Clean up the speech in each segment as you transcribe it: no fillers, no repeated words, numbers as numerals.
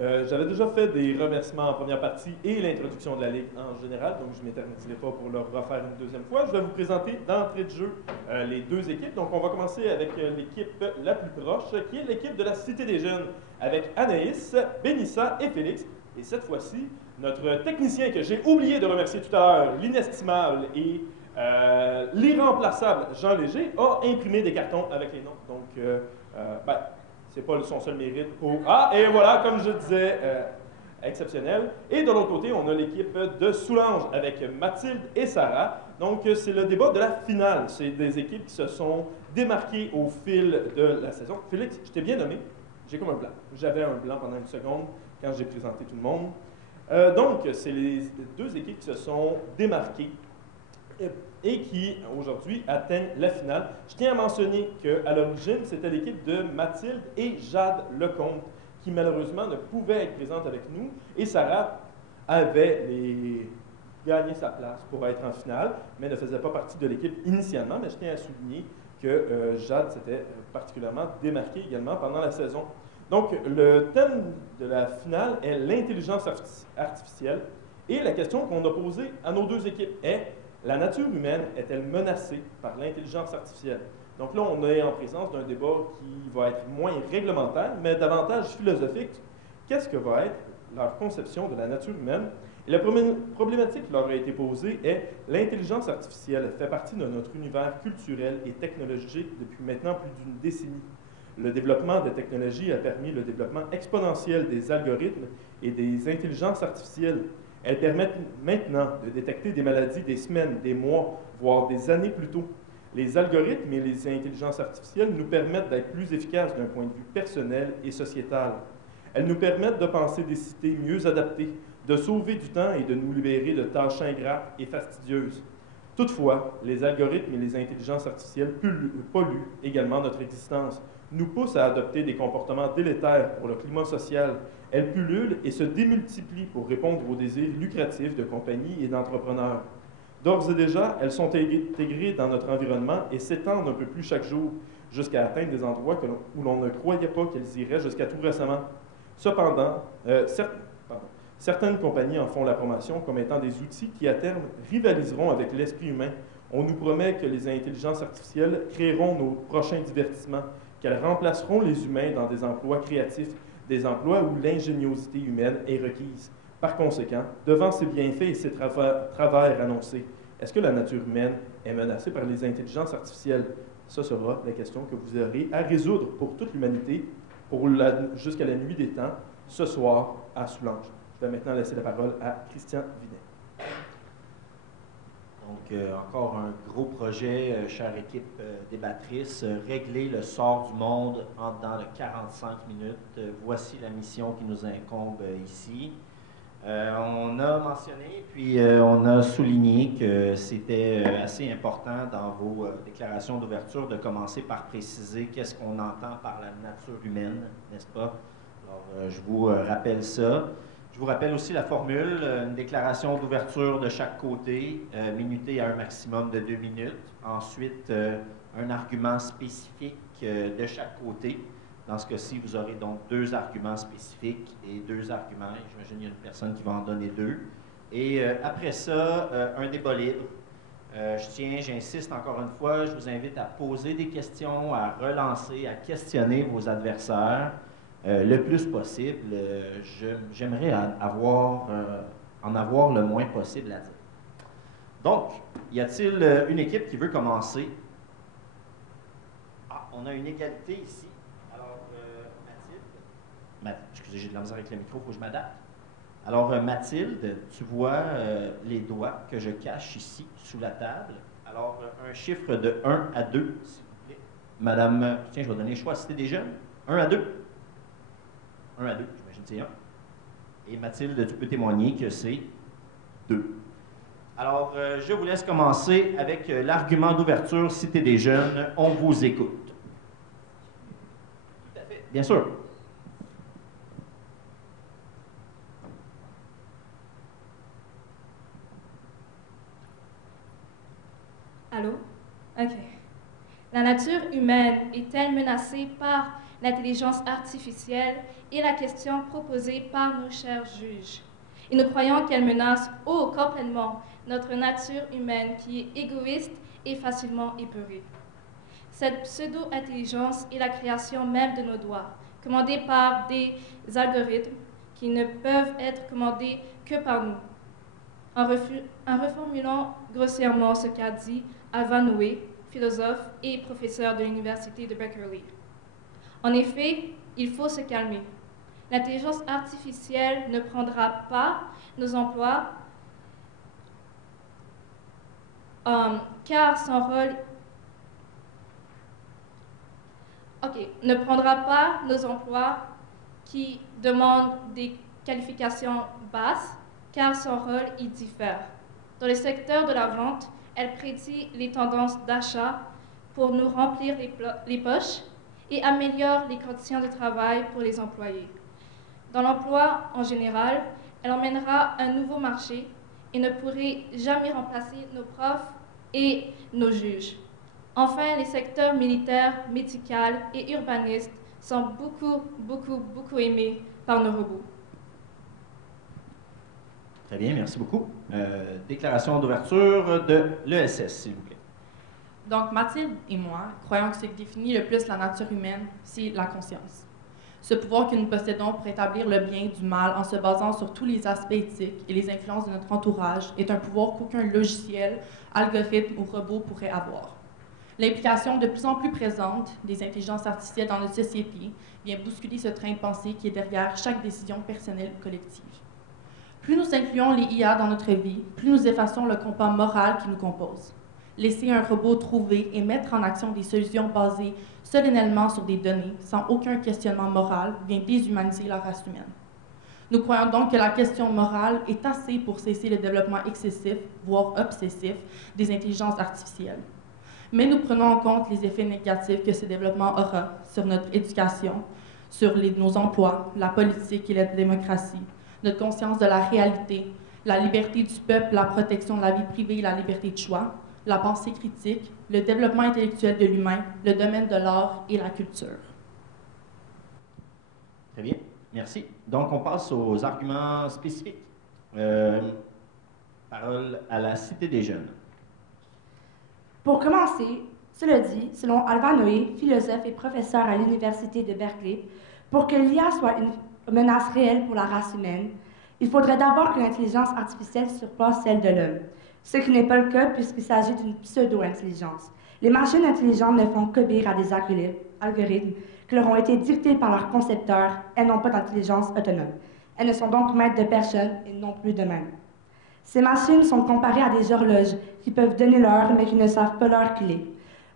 j'avais déjà fait des remerciements en première partie et l'introduction de la Ligue en général, donc je ne m'éterniserai pas pour le refaire une deuxième fois. Je vais vous présenter d'entrée de jeu les deux équipes. Donc, on va commencer avec l'équipe la plus proche, qui est l'équipe de la Cité des Jeunes, avec Anaïs, Bénissa et Félix. Et cette fois-ci, notre technicien que j'ai oublié de remercier tout à l'heure, l'inestimable et l'irremplaçable Jean Léger, a imprimé des cartons avec les noms. Donc, c'est pas son seul mérite. Ah, et voilà, comme je disais, exceptionnel. Et de l'autre côté, on a l'équipe de Soulanges avec Mathilde et Sarah. Donc, c'est le débat de la finale. C'est des équipes qui se sont démarquées au fil de la saison. Félix, je t'ai bien nommé. J'ai comme un blanc. J'avais un blanc pendant une seconde quand j'ai présenté tout le monde. Donc, c'est les deux équipes qui se sont démarquées et qui, aujourd'hui, atteignent la finale. Je tiens à mentionner qu'à l'origine, c'était l'équipe de Mathilde et Jade Lecomte qui, malheureusement, ne pouvaient être présentes avec nous. Et Sarah avait gagné sa place pour être en finale, mais ne faisait pas partie de l'équipe initialement. Mais je tiens à souligner que Jade s'était particulièrement démarquée également pendant la saison. Donc, le thème de la finale est l'intelligence artificielle. Et la question qu'on a posée à nos deux équipes est: la nature humaine est-elle menacée par l'intelligence artificielle? Donc là, on est en présence d'un débat qui va être moins réglementaire, mais davantage philosophique. Qu'est-ce que va être leur conception de la nature humaine? Et la problématique qui leur a été posée est: l'intelligence artificielle fait partie de notre univers culturel et technologique depuis maintenant plus d'une décennie. Le développement des technologies a permis le développement exponentiel des algorithmes et des intelligences artificielles. Elles permettent maintenant de détecter des maladies des semaines, des mois, voire des années plus tôt. Les algorithmes et les intelligences artificielles nous permettent d'être plus efficaces d'un point de vue personnel et sociétal. Elles nous permettent de penser des cités mieux adaptées, de sauver du temps et de nous libérer de tâches ingrates et fastidieuses. Toutefois, les algorithmes et les intelligences artificielles polluent également notre existence, nous poussent à adopter des comportements délétères pour le climat social. Elles pullulent et se démultiplient pour répondre aux désirs lucratifs de compagnies et d'entrepreneurs. D'ores et déjà, elles sont intégrées dans notre environnement et s'étendent un peu plus chaque jour, jusqu'à atteindre des endroits où l'on ne croyait pas qu'elles iraient jusqu'à tout récemment. Cependant, certaines compagnies en font la promotion comme étant des outils qui, à terme, rivaliseront avec l'esprit humain. On nous promet que les intelligences artificielles créeront nos prochains divertissements, qu'elles remplaceront les humains dans des emplois créatifs, des emplois où l'ingéniosité humaine est requise. Par conséquent, devant ces bienfaits et ces travers annoncés, est-ce que la nature humaine est menacée par les intelligences artificielles? Ça sera la question que vous aurez à résoudre pour toute l'humanité jusqu'à la nuit des temps, ce soir à Soulanges. Je vais maintenant laisser la parole à Christian Vinet. Donc, encore un gros projet, chère équipe débattrice, régler le sort du monde en dedans de 45 minutes. Voici la mission qui nous incombe ici. On a mentionné, puis on a souligné que c'était assez important dans vos déclarations d'ouverture de commencer par préciser qu'est-ce qu'on entend par la nature humaine, n'est-ce pas? Alors, je vous rappelle ça. Je vous rappelle aussi la formule, une déclaration d'ouverture de chaque côté, minutée à un maximum de 2 minutes. Ensuite, un argument spécifique de chaque côté. Dans ce cas-ci, vous aurez donc 2 arguments spécifiques et 2 arguments. J'imagine qu'il y a une personne qui va en donner 2. Et après ça, un débat libre. J'insiste encore une fois, je vous invite à poser des questions, à relancer, à questionner vos adversaires. Le plus possible, j'aimerais en avoir le moins possible à dire. Donc, y a-t-il une équipe qui veut commencer? Ah, on a une égalité ici. Alors, Mathilde. Excusez, j'ai de la misère avec le micro, il faut que je m'adapte. Alors, Mathilde, tu vois les doigts que je cache ici, sous la table. Alors, un chiffre de 1 à 2, s'il vous plaît. Madame, tiens, je vais donner le choix, Cité des Jeunes. 1 à 2. 1 à 2, j'imagine que c'est 1. Et Mathilde, tu peux témoigner que c'est 2. Alors, je vous laisse commencer avec l'argument d'ouverture Cité des Jeunes. On vous écoute. Tout à fait. Bien sûr. Allô? OK. La nature humaine est-elle menacée par l'intelligence artificielle est la question proposée par nos chers juges. Et nous croyons qu'elle menace complètement notre nature humaine qui est égoïste et facilement épeurée. Cette pseudo-intelligence est la création même de nos doigts, commandée par des algorithmes qui ne peuvent être commandés que par nous. En reformulant grossièrement ce qu'a dit Alva Noé, philosophe et professeur de l'Université de Berkeley. En effet, il faut se calmer. L'intelligence artificielle ne prendra pas nos emplois car son rôle ne prendra pas nos emplois qui demandent des qualifications basses, car son rôle y diffère. Dans le secteur de la vente, elle prédit les tendances d'achat pour nous remplir les poches et améliore les conditions de travail pour les employés. Dans l'emploi en général, elle emmènera un nouveau marché et ne pourrait jamais remplacer nos profs et nos juges. Enfin, les secteurs militaires, médical et urbanistes sont beaucoup aimés par nos robots. Très bien, merci beaucoup. Déclaration d'ouverture de l'ESS, s'il vous plaît. Donc, Mathilde et moi croyons que ce qui définit le plus la nature humaine, c'est la conscience. Ce pouvoir que nous possédons pour établir le bien du mal en se basant sur tous les aspects éthiques et les influences de notre entourage est un pouvoir qu'aucun logiciel, algorithme ou robot pourrait avoir. L'implication de plus en plus présente des intelligences artificielles dans notre société vient bousculer ce train de pensée qui est derrière chaque décision personnelle ou collective. Plus nous incluons les IA dans notre vie, plus nous effaçons le compas moral qui nous compose. Laisser un robot trouver et mettre en action des solutions basées solennellement sur des données, sans aucun questionnement moral, vient déshumaniser la race humaine. Nous croyons donc que la question morale est assez pour cesser le développement excessif, voire obsessif, des intelligences artificielles. Mais nous prenons en compte les effets négatifs que ce développement aura sur notre éducation, sur nos emplois, la politique et la démocratie, notre conscience de la réalité, la liberté du peuple, la protection de la vie privée et la liberté de choix, la pensée critique, le développement intellectuel de l'humain, le domaine de l'art et la culture. Très bien, merci. Donc, on passe aux arguments spécifiques. Parole à la Cité des Jeunes. Pour commencer, cela dit, selon Alva Noé, philosophe et professeur à l'Université de Berkeley, pour que l'IA soit une menace réelle pour la race humaine, il faudrait d'abord que l'intelligence artificielle surpasse celle de l'homme, ce qui n'est pas le cas puisqu'il s'agit d'une pseudo-intelligence. Les machines intelligentes ne font qu'obéir à des algorithmes qui leur ont été dictés par leurs concepteurs. Elles n'ont pas d'intelligence autonome. Elles ne sont donc maîtres de personne et non plus d'eux-mêmes. Ces machines sont comparées à des horloges qui peuvent donner l'heure mais qui ne savent pas l'heure qu'il est.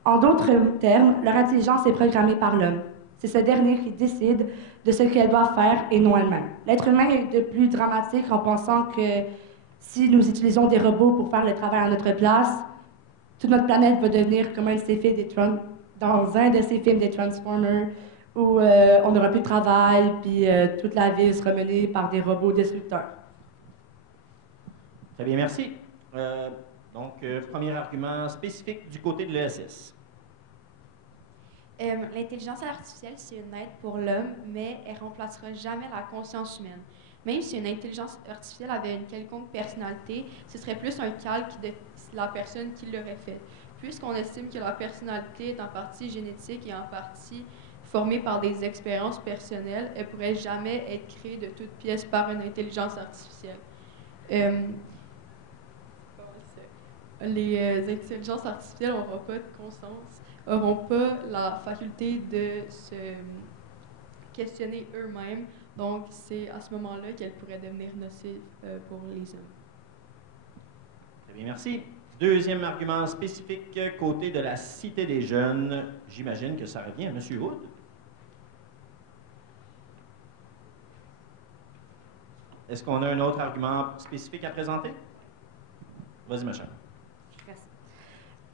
En d'autres termes, leur intelligence est programmée par l'homme. C'est ce dernier qui décide de ce qu'elle doit faire et non elle-même. L'être humain est de plus dramatique en pensant que si nous utilisons des robots pour faire le travail à notre place, toute notre planète va devenir comme un de ces films dans un de ces films des Transformers où on n'aura plus de travail, puis toute la ville sera menée par des robots destructeurs. Très bien, merci. Premier argument spécifique du côté de l'ESS. L'intelligence artificielle, c'est une aide pour l'homme, mais elle ne remplacera jamais la conscience humaine. Même si une intelligence artificielle avait une quelconque personnalité, ce serait plus un calque de la personne qui l'aurait fait. Puisqu'on estime que la personnalité est en partie génétique et en partie formée par des expériences personnelles, elle ne pourrait jamais être créée de toutes pièces par une intelligence artificielle. Les intelligences artificielles n'auront pas de conscience, n'auront pas la faculté de se questionner eux-mêmes. Donc, c'est à ce moment-là qu'elles pourraient devenir nocives pour les hommes. Très bien, merci. Deuxième argument spécifique, côté de la Cité des Jeunes. J'imagine que ça revient à M. Hood. Est-ce qu'on a un autre argument spécifique à présenter? Vas-y, ma chère.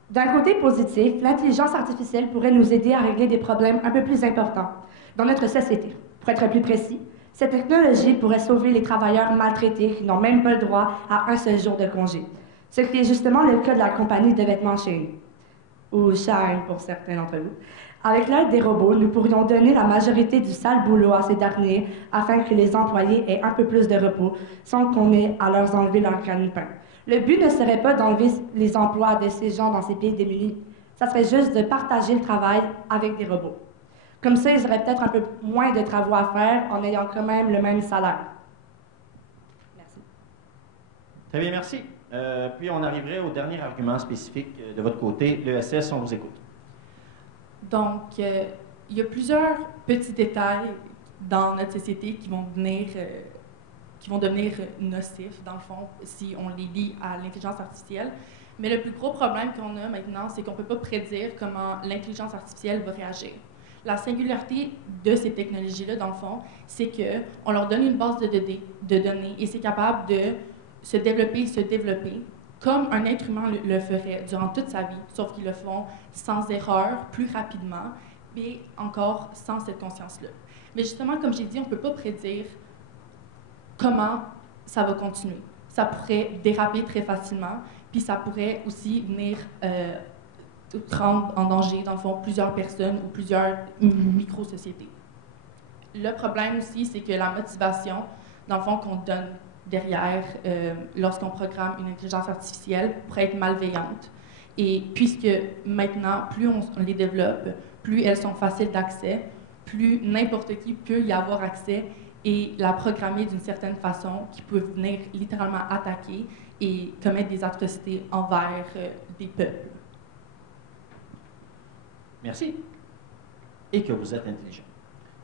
D'un côté positif, l'intelligence artificielle pourrait nous aider à régler des problèmes un peu plus importants dans notre société. Pour être plus précis, cette technologie pourrait sauver les travailleurs maltraités qui n'ont même pas le droit à un seul jour de congé, ce qui est justement le cas de la compagnie de vêtements Shein. ou shine pour certains d'entre vous. Avec l'aide des robots, nous pourrions donner la majorité du sale boulot à ces derniers afin que les employés aient un peu plus de repos sans qu'on ait à leur enlever leur gagne-pain. Le but ne serait pas d'enlever les emplois de ces gens dans ces pays démunis. Ça serait juste de partager le travail avec des robots. Comme ça, ils auraient peut-être un peu moins de travaux à faire en ayant quand même le même salaire. Merci. Très bien, merci. Puis on arriverait au dernier argument spécifique de votre côté. L'ESS, on vous écoute. Donc, il y a plusieurs petits détails dans notre société qui vont devenir nocifs, dans le fond, si on les lie à l'intelligence artificielle. Mais le plus gros problème qu'on a maintenant, c'est qu'on ne peut pas prédire comment l'intelligence artificielle va réagir. La singularité de ces technologies-là, dans le fond, c'est qu'on leur donne une base de données et c'est capable de se développer comme un être humain le ferait durant toute sa vie, sauf qu'ils le font sans erreur, plus rapidement, mais encore sans cette conscience-là. Mais justement, comme j'ai dit, on ne peut pas prédire comment ça va continuer. Ça pourrait déraper très facilement, puis ça pourrait aussi venir rendre en danger, dans le fond, plusieurs personnes ou plusieurs micro-sociétés. Le problème aussi, c'est que la motivation, dans le fond, qu'on donne derrière lorsqu'on programme une intelligence artificielle pourrait être malveillante. Et puisque maintenant, plus on les développe, plus elles sont faciles d'accès, plus n'importe qui peut y avoir accès et la programmer d'une certaine façon qui peut venir littéralement attaquer et commettre des atrocités envers des peuples. Merci. Et que vous êtes intelligent.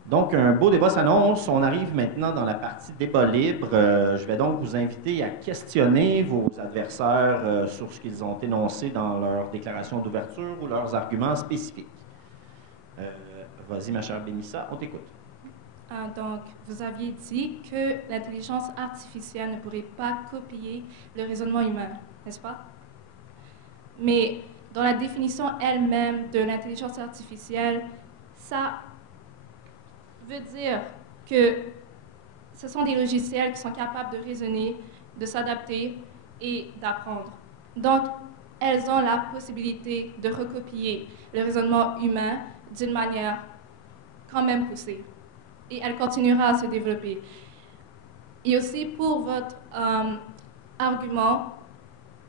Donc, un beau débat s'annonce. On arrive maintenant dans la partie débat libre. Je vais donc vous inviter à questionner vos adversaires sur ce qu'ils ont énoncé dans leur déclaration d'ouverture ou leurs arguments spécifiques. Vas-y, ma chère Bénissa, on t'écoute. Donc, vous aviez dit que l'intelligence artificielle ne pourrait pas copier le raisonnement humain, n'est-ce pas? Mais dans la définition elle-même de l'intelligence artificielle, ça veut dire que ce sont des logiciels qui sont capables de raisonner, de s'adapter et d'apprendre. Donc, elles ont la possibilité de recopier le raisonnement humain d'une manière quand même poussée. Et elle continuera à se développer. Et aussi pour votre argument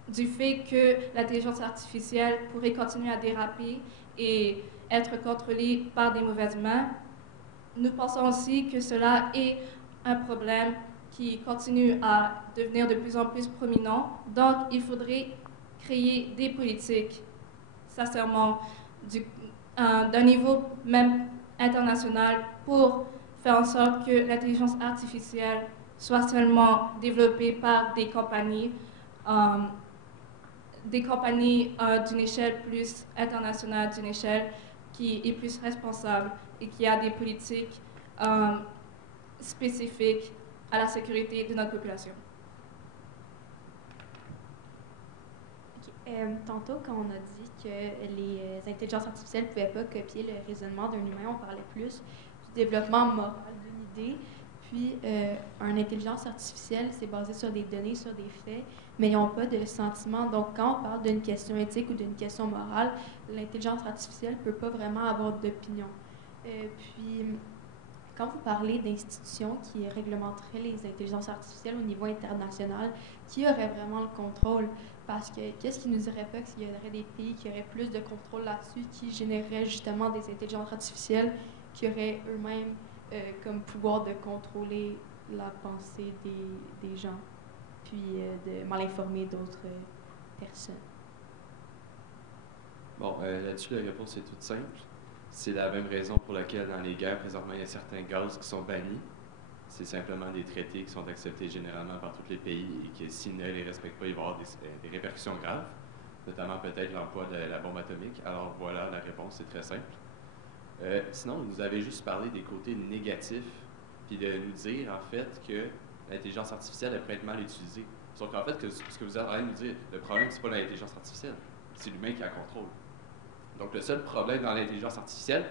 du fait que l'intelligence artificielle pourrait continuer à déraper et être contrôlée par des mauvaises mains, nous pensons aussi que cela est un problème qui continue à devenir de plus en plus prominent. Donc, il faudrait créer des politiques, sincèrement, d'un niveau même international pour faire en sorte que l'intelligence artificielle soit seulement développée par des compagnies d'une échelle plus internationale, d'une échelle qui est plus responsable et qui a des politiques spécifiques à la sécurité de notre population. Tantôt, quand on a dit que les intelligences artificielles ne pouvaient pas copier le raisonnement d'un humain, on parlait plus du développement moral d'une idée. Puis, une intelligence artificielle, c'est basé sur des données, sur des faits, mais ils n'ont pas de sentiments. Donc, quand on parle d'une question éthique ou d'une question morale, l'intelligence artificielle ne peut pas vraiment avoir d'opinion. Puis, quand vous parlez d'institutions qui réglementeraient les intelligences artificielles au niveau international, qui aurait vraiment le contrôle? Parce que qu'est-ce qui nous dirait pas qu'il y aurait des pays qui auraient plus de contrôle là-dessus, qui généreraient justement des intelligences artificielles qui auraient eux-mêmes comme pouvoir de contrôler la pensée des gens, puis de mal informer d'autres personnes? Bon, là-dessus, la réponse est toute simple. C'est la même raison pour laquelle, dans les guerres, présentement, il y a certains gaz qui sont bannis. C'est simplement des traités qui sont acceptés généralement par tous les pays et que s'ils ne les respectent pas, il va y avoir des répercussions graves, notamment peut-être l'emploi de la bombe atomique. Alors voilà, la réponse, c'est très simple. Sinon, vous avez juste parlé des côtés négatifs, puis de nous dire, en fait, que l'intelligence artificielle, elle pourrait être mal utilisée. Sauf qu'en fait, ce que vous êtes en train de nous dire, le problème, c'est pas l'intelligence artificielle, c'est l'humain qui la contrôle. Donc, le seul problème dans l'intelligence artificielle,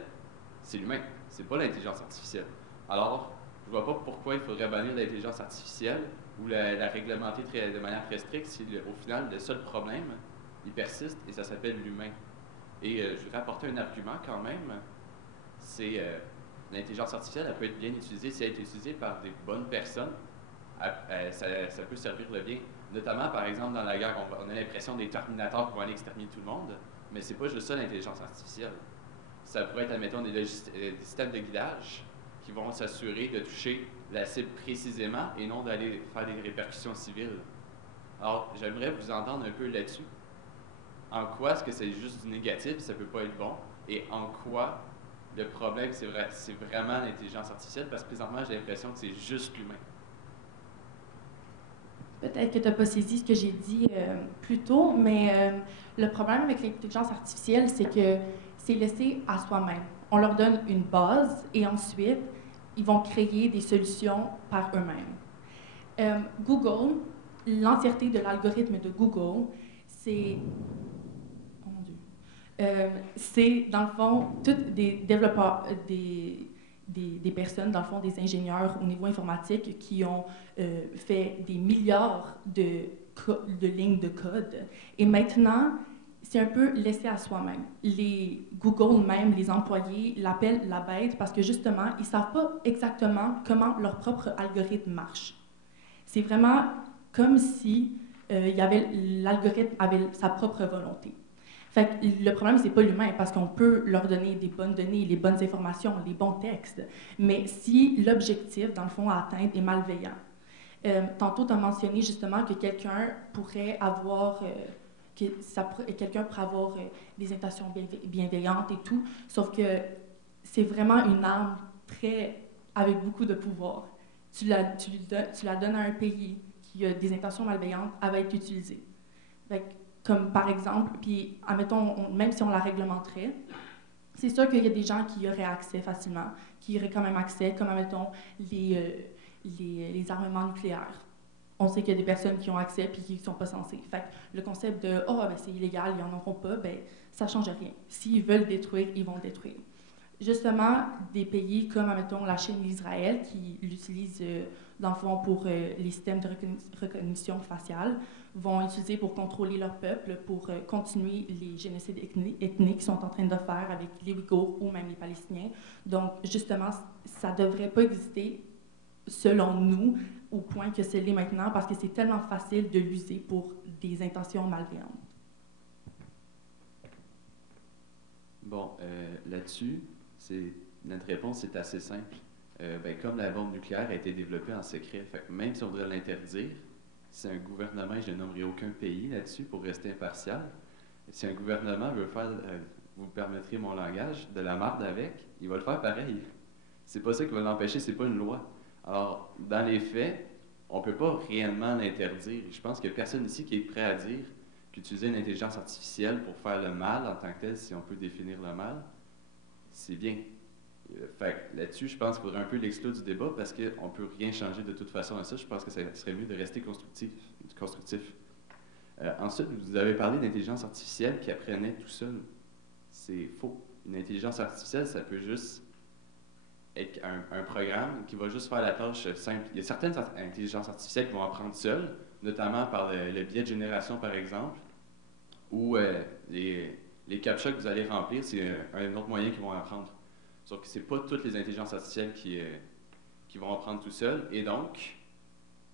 c'est l'humain, c'est pas l'intelligence artificielle. Alors, je vois pas pourquoi il faudrait bannir l'intelligence artificielle ou la réglementer de manière très stricte si, au final, le seul problème, il persiste et ça s'appelle l'humain. Et je voudrais apporter un argument quand même. C'est l'intelligence artificielle, elle peut être bien utilisée si elle est utilisée par des bonnes personnes. Ça peut servir le bien. Notamment, par exemple, dans la guerre, on a l'impression des Terminators qui vont aller exterminer tout le monde, mais c'est pas juste ça l'intelligence artificielle. Ça pourrait être, admettons, des systèmes de guidage qui vont s'assurer de toucher la cible précisément et non d'aller faire des répercussions civiles. Alors, j'aimerais vous entendre un peu là-dessus. En quoi est-ce que c'est juste du négatif, ça peut pas être bon, et en quoi le problème, c'est vraiment l'intelligence artificielle, parce que présentement, j'ai l'impression que c'est juste l'humain. Peut-être que tu n'as pas saisi ce que j'ai dit plus tôt, mais le problème avec l'intelligence artificielle, c'est que c'est laissé à soi-même. On leur donne une base et ensuite, ils vont créer des solutions par eux-mêmes. Google, l'entièreté de l'algorithme de Google, c'est... Oh mon Dieu. C'est, dans le fond, tous des développeurs, des personnes, dans le fond, des ingénieurs au niveau informatique qui ont fait des milliards de lignes de code. Et maintenant, c'est un peu laissé à soi-même. Les Google même, les employés l'appellent la bête parce que justement, ils ne savent pas exactement comment leur propre algorithme marche. C'est vraiment comme si l'algorithme avait sa propre volonté. Fait que le problème, c'est pas l'humain, parce qu'on peut leur donner des bonnes données, les bonnes informations, les bons textes. Mais si l'objectif, dans le fond, à atteindre est malveillant. Tantôt, tu as mentionné justement que quelqu'un pourrait avoir... quelqu'un pourrait avoir des intentions bienveillantes et tout, sauf que c'est vraiment une arme avec beaucoup de pouvoir. Tu la donnes à un pays qui a des intentions malveillantes, elle va être utilisée. Fait que, comme par exemple, puis admettons, même si on la réglementerait, c'est sûr qu'il y a des gens qui y auraient accès facilement, qui y auraient quand même accès, comme admettons les armements nucléaires. On sait qu'il y a des personnes qui ont accès puis qui ne sont pas censées. Fait que le concept de « oh, ben, c'est illégal, ils n'en auront pas », ben, ça ne change rien. S'ils veulent détruire, ils vont détruire. Justement, des pays comme, admettons, la Chine et l'Israël, qui l'utilisent, dans le fond, pour les systèmes de reconnaissance faciale, vont utiliser pour contrôler leur peuple, pour continuer les génocides ethniques qu'ils sont en train de faire avec les Ouïghours ou même les Palestiniens. Donc, justement, ça ne devrait pas exister, selon nous, au point que c'est l'est maintenant, parce que c'est tellement facile de l'user pour des intentions malveillantes. Bon, là-dessus, notre réponse est assez simple. Comme la bombe nucléaire a été développée en secret, fait que même si on voudrait l'interdire, si un gouvernement, et je ne nommerai aucun pays là-dessus pour rester impartial, si un gouvernement veut faire, vous permettrez mon langage, de la marde avec, il va le faire pareil. C'est pas ça qui va l'empêcher, c'est pas une loi. Alors, dans les faits, on ne peut pas réellement l'interdire. Je pense qu'il n'y a personne ici qui est prêt à dire qu'utiliser une intelligence artificielle pour faire le mal en tant que tel, si on peut définir le mal, c'est bien. Fait là-dessus, je pense qu'il faudrait un peu l'exclure du débat parce qu'on ne peut rien changer de toute façon à ça. Je pense que ça serait mieux de rester constructif. Ensuite, vous avez parlé d'intelligence artificielle qui apprenait tout seul. C'est faux. Une intelligence artificielle, ça peut juste être un programme qui va juste faire la tâche simple. Il y a certaines intelligences artificielles qui vont apprendre seules, notamment par le biais de génération, par exemple, ou les captcha que vous allez remplir, c'est un autre moyen qu'ils vont apprendre. Sauf que ce n'est pas toutes les intelligences artificielles qui vont apprendre tout seules, et donc,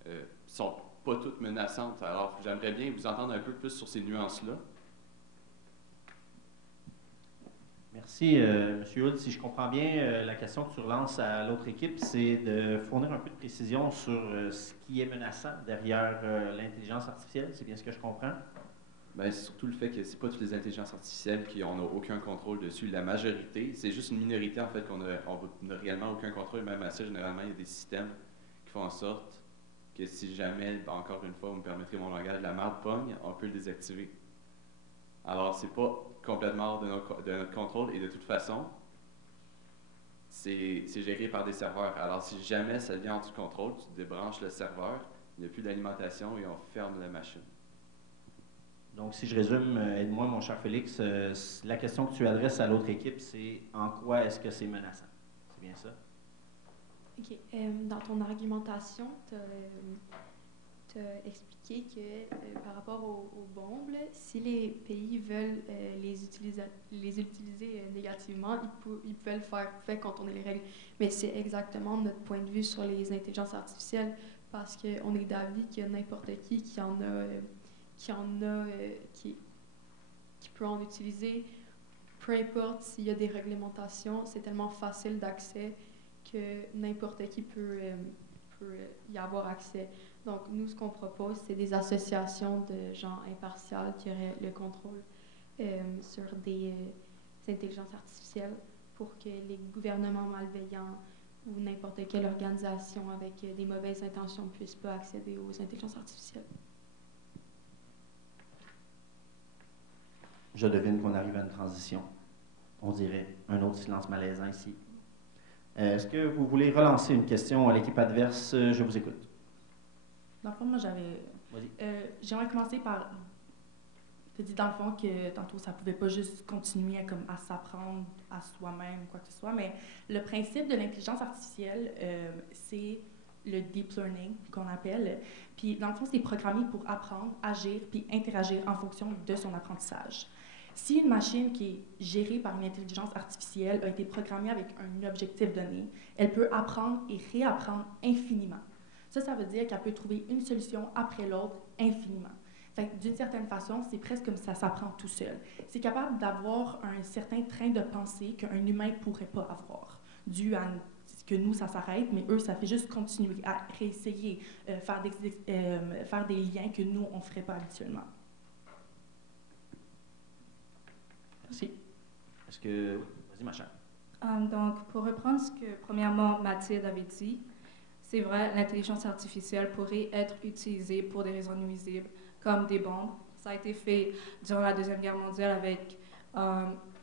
ne sont pas toutes menaçantes. Alors, j'aimerais bien vous entendre un peu plus sur ces nuances-là. Merci, M. Hood. Si je comprends bien, la question que tu relances à l'autre équipe, c'est de fournir un peu de précision sur ce qui est menaçant derrière l'intelligence artificielle. C'est bien ce que je comprends? Bien, c'est surtout le fait que c'est pas toutes les intelligences artificielles qu'on n'a aucun contrôle dessus. La majorité, c'est juste une minorité, en fait, qu'on n'a réellement aucun contrôle. Même à ça, généralement, il y a des systèmes qui font en sorte que si jamais, encore une fois, vous me permettrez mon langage, la marde pogne, on peut le désactiver. Alors, c'est pas complètement hors de notre contrôle, et de toute façon, c'est géré par des serveurs. Alors, si jamais ça vient en tout contrôle, tu débranches le serveur, il n'y a plus d'alimentation et on ferme la machine. Donc, si je résume, aide-moi, mon cher Félix, la question que tu adresses à l'autre équipe, c'est en quoi est-ce que c'est menaçant? C'est bien ça? OK. Dans ton argumentation, tu tu as expliqué que par rapport aux bombes, là, si les pays veulent les utiliser négativement, ils peuvent le faire, fait contourner les règles. Mais c'est exactement notre point de vue sur les intelligences artificielles, parce qu'on est d'avis qu'il y a n'importe qui qui peut en utiliser, peu importe s'il y a des réglementations, c'est tellement facile d'accès que n'importe qui peut y avoir accès. Donc, nous, ce qu'on propose, c'est des associations de gens impartiales qui auraient le contrôle sur des intelligences artificielles pour que les gouvernements malveillants ou n'importe quelle organisation avec des mauvaises intentions ne puissent pas accéder aux intelligences artificielles. Je devine qu'on arrive à une transition. On dirait un autre silence malaisant ici. Est-ce que vous voulez relancer une question à l'équipe adverse? Je vous écoute. Dans le fond, moi, j'aimerais commencer par te dire, dans le fond, que tantôt, ça ne pouvait pas juste continuer à s'apprendre à soi-même, quoi que ce soit, mais le principe de l'intelligence artificielle, c'est le deep learning, qu'on appelle. Puis, dans le fond, c'est programmé pour apprendre, agir, puis interagir en fonction de son apprentissage. Si une machine qui est gérée par une intelligence artificielle a été programmée avec un objectif donné, elle peut apprendre et réapprendre infiniment. Ça veut dire qu'elle peut trouver une solution après l'autre infiniment. D'une certaine façon, c'est presque comme ça s'apprend tout seul. C'est capable d'avoir un certain train de pensée qu'un humain ne pourrait pas avoir, dû à que nous, ça s'arrête, mais eux, ça fait juste continuer à réessayer, faire des liens que nous, on ne ferait pas habituellement. Merci. Est-ce que... Vas-y, ma chère. Donc, pour reprendre ce que, premièrement, Mathilde avait dit, c'est vrai, l'intelligence artificielle pourrait être utilisée pour des raisons nuisibles, comme des bombes. Ça a été fait durant la Deuxième Guerre mondiale avec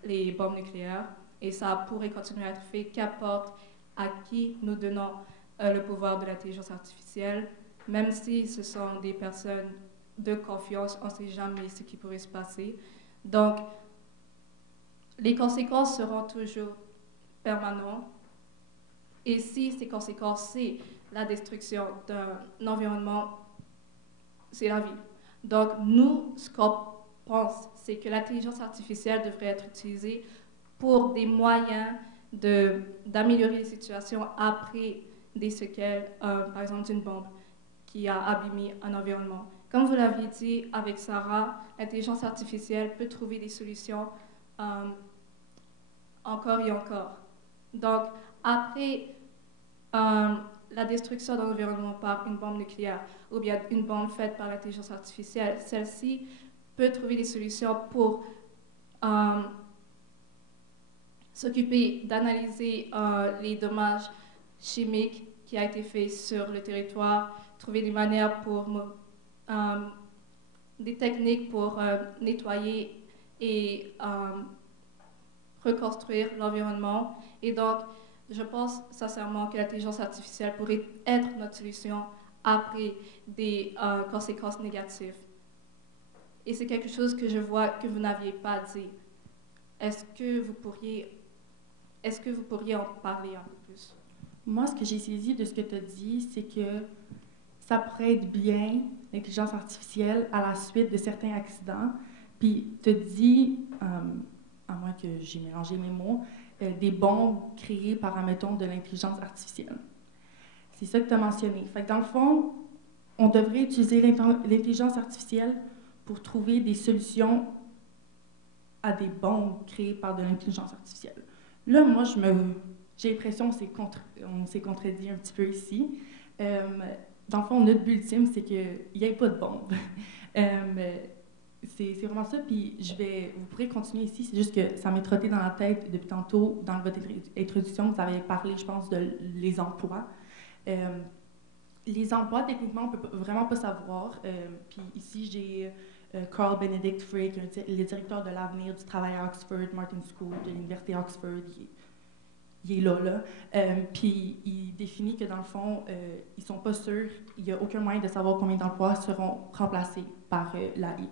les bombes nucléaires, et ça pourrait continuer à être fait, qu'importe à qui nous donnons le pouvoir de l'intelligence artificielle, même si ce sont des personnes de confiance, on ne sait jamais ce qui pourrait se passer. Donc, les conséquences seront toujours permanentes. Et si ces conséquences, c'est la destruction d'un environnement, c'est la vie. Donc, nous, ce qu'on pense, c'est que l'intelligence artificielle devrait être utilisée pour des moyens d'améliorer les situations après des séquelles, par exemple d'une bombe qui a abîmé un environnement. Comme vous l'aviez dit avec Sarah, l'intelligence artificielle peut trouver des solutions encore et encore. Donc, après la destruction d'un environnement par une bombe nucléaire ou bien une bombe faite par l'intelligence artificielle, celle-ci peut trouver des solutions pour s'occuper d'analyser les dommages chimiques qui ont été faits sur le territoire, trouver des manières pour des techniques pour nettoyer et reconstruire l'environnement. Et donc, je pense sincèrement que l'intelligence artificielle pourrait être notre solution après des conséquences négatives. Et c'est quelque chose que je vois que vous n'aviez pas dit. Est-ce que vous pourriez en parler un peu plus? Moi, ce que j'ai saisi de ce que tu as dit, c'est que ça pourrait être bien, l'intelligence artificielle, à la suite de certains accidents. Puis, tu as dit, à moins que j'ai mélangé mes mots, des bombes créées par, admettons, de l'intelligence artificielle. C'est ça que tu as mentionné. Fait que dans le fond, on devrait utiliser l'intelligence artificielle pour trouver des solutions à des bombes créées par de l'intelligence artificielle. Là, moi, j'ai l'impression qu'on s'est contredit un petit peu ici. Dans le fond, notre but ultime, c'est qu'il n'y ait pas de bombes. C'est vraiment ça, puis vous pourrez continuer ici, c'est juste que ça m'est trotté dans la tête depuis tantôt, dans votre introduction, vous avez parlé, je pense, de les emplois. Les emplois, techniquement, on ne peut vraiment pas savoir, puis ici, j'ai Carl Benedict Frey, qui est le directeur de l'avenir du travail à Oxford, Martin School, de l'Université Oxford, il est là. Puis il définit que, dans le fond, ils ne sont pas sûrs, il n'y a aucun moyen de savoir combien d'emplois seront remplacés par l'AI.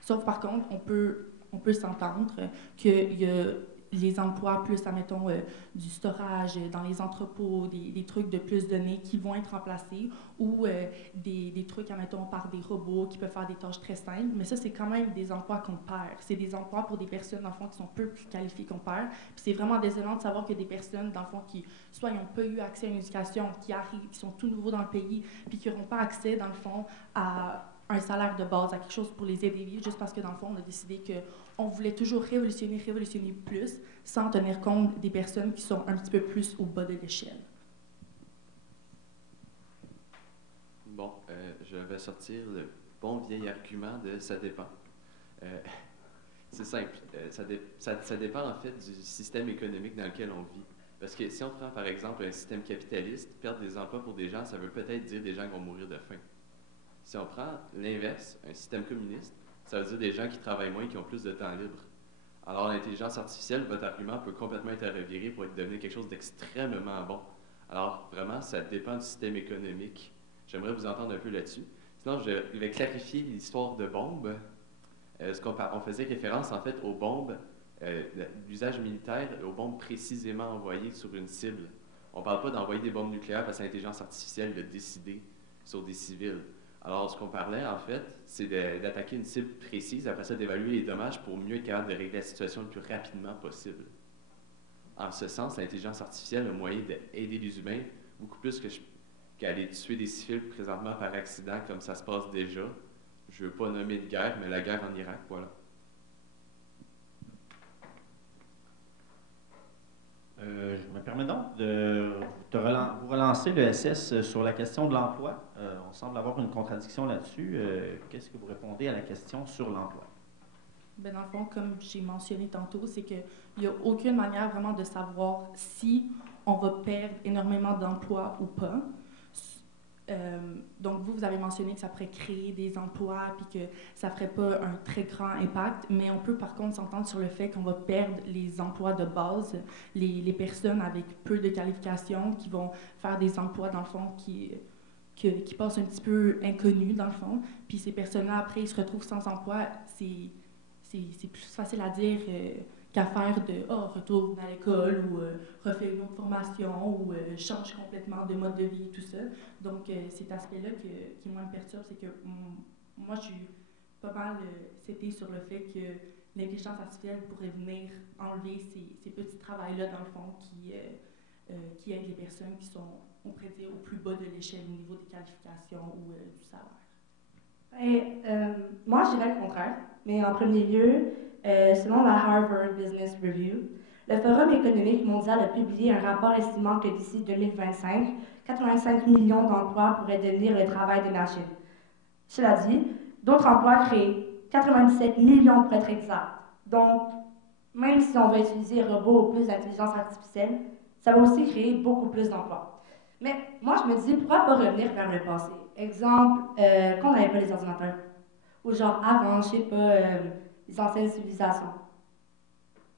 Sauf, par contre, on peut s'entendre que les emplois plus, admettons, du storage dans les entrepôts, des trucs de plus données qui vont être remplacés, ou des trucs, admettons, par des robots qui peuvent faire des tâches très simples. Mais ça, c'est quand même des emplois qu'on perd. C'est des emplois pour des personnes, dans le fond, qui sont peu plus qualifiées qu'on perd. Puis c'est vraiment désolant de savoir que des personnes, dans le fond, qui soit n'ont pas eu accès à une éducation, qui arrivent, qui sont tout nouveaux dans le pays, puis qui n'auront pas accès, dans le fond, à un salaire de base, à quelque chose pour les aider à vivre, juste parce que, dans le fond, on a décidé qu'on voulait toujours révolutionner plus, sans tenir compte des personnes qui sont un petit peu plus au bas de l'échelle. Bon, je vais sortir le bon vieil argument de « ça dépend ». C'est simple, ça dépend en fait du système économique dans lequel on vit. Parce que si on prend par exemple un système capitaliste, perdre des emplois pour des gens, ça veut peut-être dire des gens qui vont mourir de faim. Si on prend l'inverse, un système communiste, ça veut dire des gens qui travaillent moins et qui ont plus de temps libre. Alors l'intelligence artificielle, votre argument peut complètement être reviré pour devenir quelque chose d'extrêmement bon. Alors vraiment, ça dépend du système économique. J'aimerais vous entendre un peu là-dessus. Sinon, je vais clarifier l'histoire de bombes. On faisait référence en fait aux bombes, l'usage militaire, aux bombes précisément envoyées sur une cible. On ne parle pas d'envoyer des bombes nucléaires parce que l'intelligence artificielle l'a décidé sur des civils. Alors, ce qu'on parlait, en fait, c'est d'attaquer une cible précise, après ça, d'évaluer les dommages pour mieux être capable de régler la situation le plus rapidement possible. En ce sens, l'intelligence artificielle a moyen d'aider les humains beaucoup plus qu'aller tuer des civils présentement par accident, comme ça se passe déjà. Je ne veux pas nommer de guerre, mais la guerre en Irak, voilà. Je me permets donc de vous relancer le SS sur la question de l'emploi. On semble avoir une contradiction là-dessus. Qu'est-ce que vous répondez à la question sur l'emploi? Ben dans le fond, comme j'ai mentionné tantôt, c'est qu'il n'y a aucune manière vraiment de savoir si on va perdre énormément d'emplois ou pas. Donc, vous avez mentionné que ça pourrait créer des emplois puis que ça ne ferait pas un très grand impact, mais on peut par contre s'entendre sur le fait qu'on va perdre les emplois de base, les personnes avec peu de qualifications qui vont faire des emplois, dans le fond, qui passent un petit peu inconnus, dans le fond. Puis ces personnes-là, après, ils se retrouvent sans emploi. C'est plus facile à dire qu'à faire de « retourne à l'école » ou refais une autre formation ou change complètement de mode de vie et tout ça. Donc, cet aspect-là qui moi me perturbe, c'est que moi, je suis pas mal c'était sur le fait que l'intelligence artificielle pourrait venir enlever ces petits travails-là, dans le fond, qui aident les personnes qui sont, on pourrait dire, au plus bas de l'échelle au niveau des qualifications ou du salaire. Moi, je dirais le contraire. Mais en premier lieu, selon la Harvard Business Review, le Forum économique mondial a publié un rapport estimant que d'ici 2025, 85 millions d'emplois pourraient devenir le travail des machines. Cela dit, d'autres emplois créés, 97 millions pour être exact. Donc, même si on va utiliser robots ou plus d'intelligence artificielle, ça va aussi créer beaucoup plus d'emplois. Mais moi, je me dis, pourquoi pas revenir vers le passé? Exemple, quand on n'avait pas les ordinateurs. Ou genre avant, je sais pas, les anciennes civilisations.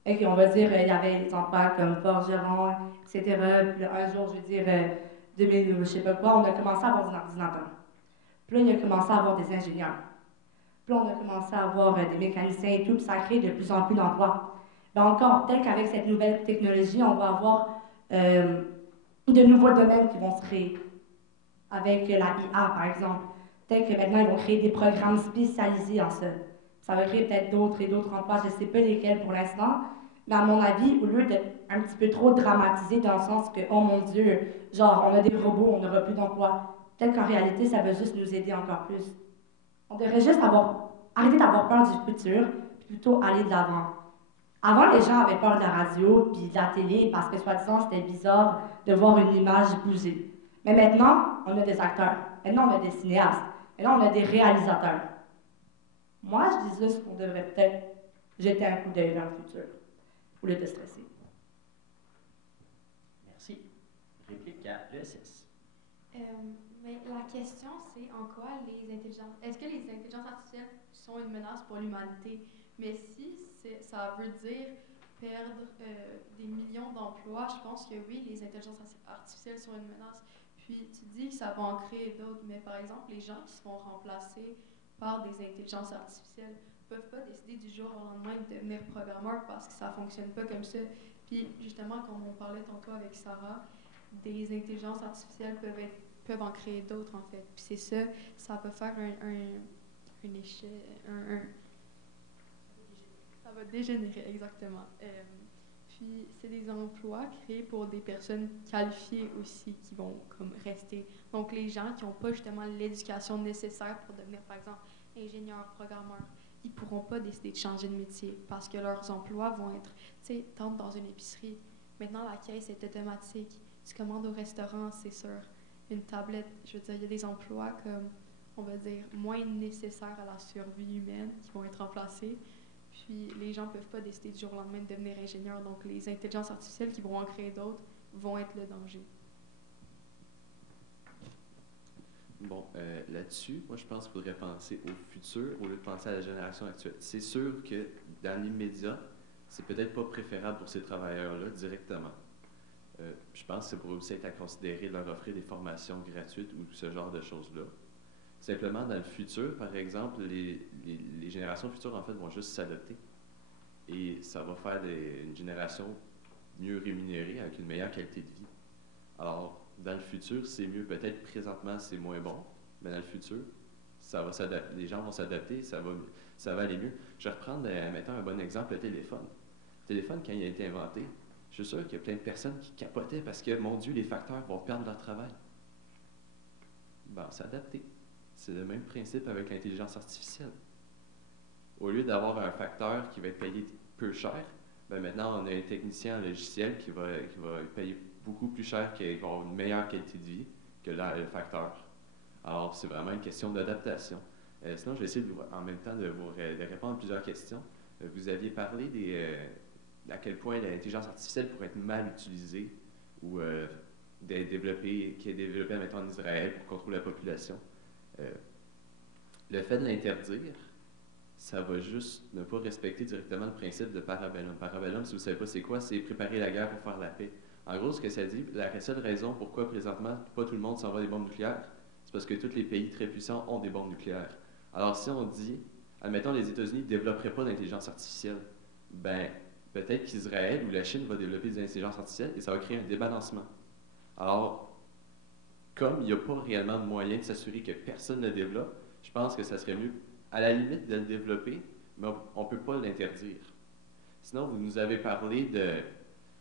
Et on va dire, il y avait des emplois comme forgeron, etc. Puis là, un jour, je veux dire, 2000 ou je sais pas quoi, on a commencé à avoir des ordinateurs. Puis là, il a commencé à avoir des ingénieurs. Puis là, on a commencé à avoir des mécaniciens et tout, puis ça crée de plus en plus d'emplois. Mais encore, peut-être qu'avec cette nouvelle technologie, on va avoir de nouveaux domaines qui vont se créer. Avec la IA, par exemple. Peut-être que maintenant, ils vont créer des programmes spécialisés en ça. Ça va créer peut-être d'autres et d'autres emplois, je ne sais pas lesquels pour l'instant, mais à mon avis, au lieu d'être un petit peu trop dramatisé dans le sens que, oh mon Dieu, genre, on a des robots, on n'aura plus d'emplois. Peut-être qu'en réalité, ça va juste nous aider encore plus. On devrait juste arrêter d'avoir peur du futur, puis plutôt aller de l'avant. Avant, les gens avaient peur de la radio puis de la télé parce que, soi-disant, c'était bizarre de voir une image bouger. Mais maintenant, on a des acteurs. Maintenant, on a des cinéastes. Maintenant, on a des réalisateurs. Moi, je dis juste qu'on devrait peut-être jeter un coup d'œil vers le futur, au lieu de stresser. Merci. Réplique à l'ESS. Mais la question, c'est en quoi est-ce que les intelligences artificielles sont une menace pour l'humanité? Mais si ça veut dire perdre des millions d'emplois, je pense que oui, les intelligences artificielles sont une menace. Puis tu dis que ça va en créer d'autres, mais par exemple, les gens qui se font remplacer par des intelligences artificielles, peuvent pas décider du jour au lendemain de devenir programmeur parce que ça fonctionne pas comme ça. Puis justement, comme on parlait tantôt avec Sarah, des intelligences artificielles peuvent en créer d'autres en fait. Puis c'est ça, ça peut faire un échec, ça va dégénérer exactement. Puis c'est des emplois créés pour des personnes qualifiées aussi qui vont comme rester. Donc les gens qui n'ont pas justement l'éducation nécessaire pour devenir par exemple ingénieur, programmeur, ils pourront pas décider de changer de métier parce que leurs emplois vont être, tu sais, t'entres dans une épicerie, maintenant la caisse est automatique, tu commandes au restaurant, c'est sûr, une tablette, je veux dire, il y a des emplois comme, on va dire, moins nécessaires à la survie humaine qui vont être remplacés. Puis les gens ne peuvent pas décider du jour au lendemain de devenir ingénieur, donc les intelligences artificielles qui vont en créer d'autres vont être le danger. Bon, là-dessus, moi je pense qu'il faudrait penser au futur au lieu de penser à la génération actuelle. C'est sûr que dans l'immédiat, c'est peut-être pas préférable pour ces travailleurs-là directement. Je pense que c'est pour aussi être à considérer de leur offrir des formations gratuites ou ce genre de choses-là. Simplement, dans le futur, par exemple, les générations futures, en fait, vont juste s'adapter. Et ça va faire une génération mieux rémunérée avec une meilleure qualité de vie. Alors, dans le futur, c'est mieux. Peut-être présentement, c'est moins bon, mais dans le futur, ça va s'adapter. Les gens vont s'adapter, ça va aller mieux. Je vais reprendre, mettons, un bon exemple, le téléphone. Le téléphone, quand il a été inventé, je suis sûr qu'il y a plein de personnes qui capotaient parce que, mon Dieu, les facteurs vont perdre leur travail. Ben, s'adapter. C'est le même principe avec l'intelligence artificielle. Au lieu d'avoir un facteur qui va être payé peu cher, ben maintenant, on a un technicien en logiciel qui va payer beaucoup plus cher, qui va avoir une meilleure qualité de vie que le facteur. Alors, c'est vraiment une question d'adaptation. Sinon, je vais essayer en même temps de répondre à plusieurs questions. Vous aviez parlé à quel point l'intelligence artificielle pourrait être mal utilisée ou qui est développée, mettons, en Israël pour contrôler la population. Le fait de l'interdire, ça va juste ne pas respecter directement le principe de Parabellum. Parabellum, si vous ne savez pas c'est quoi, c'est préparer la guerre pour faire la paix. En gros, ce que ça dit, la seule raison pourquoi présentement pas tout le monde s'envoie des bombes nucléaires, c'est parce que tous les pays très puissants ont des bombes nucléaires. Alors si on dit, admettons les États-Unis ne développeraient pas d'intelligence artificielle, ben peut-être qu'Israël ou la Chine va développer des intelligences artificielles et ça va créer un débalancement. Alors, comme il n'y a pas réellement de moyen de s'assurer que personne ne le développe, je pense que ça serait mieux, à la limite, de le développer, mais on ne peut pas l'interdire. Sinon, vous nous avez parlé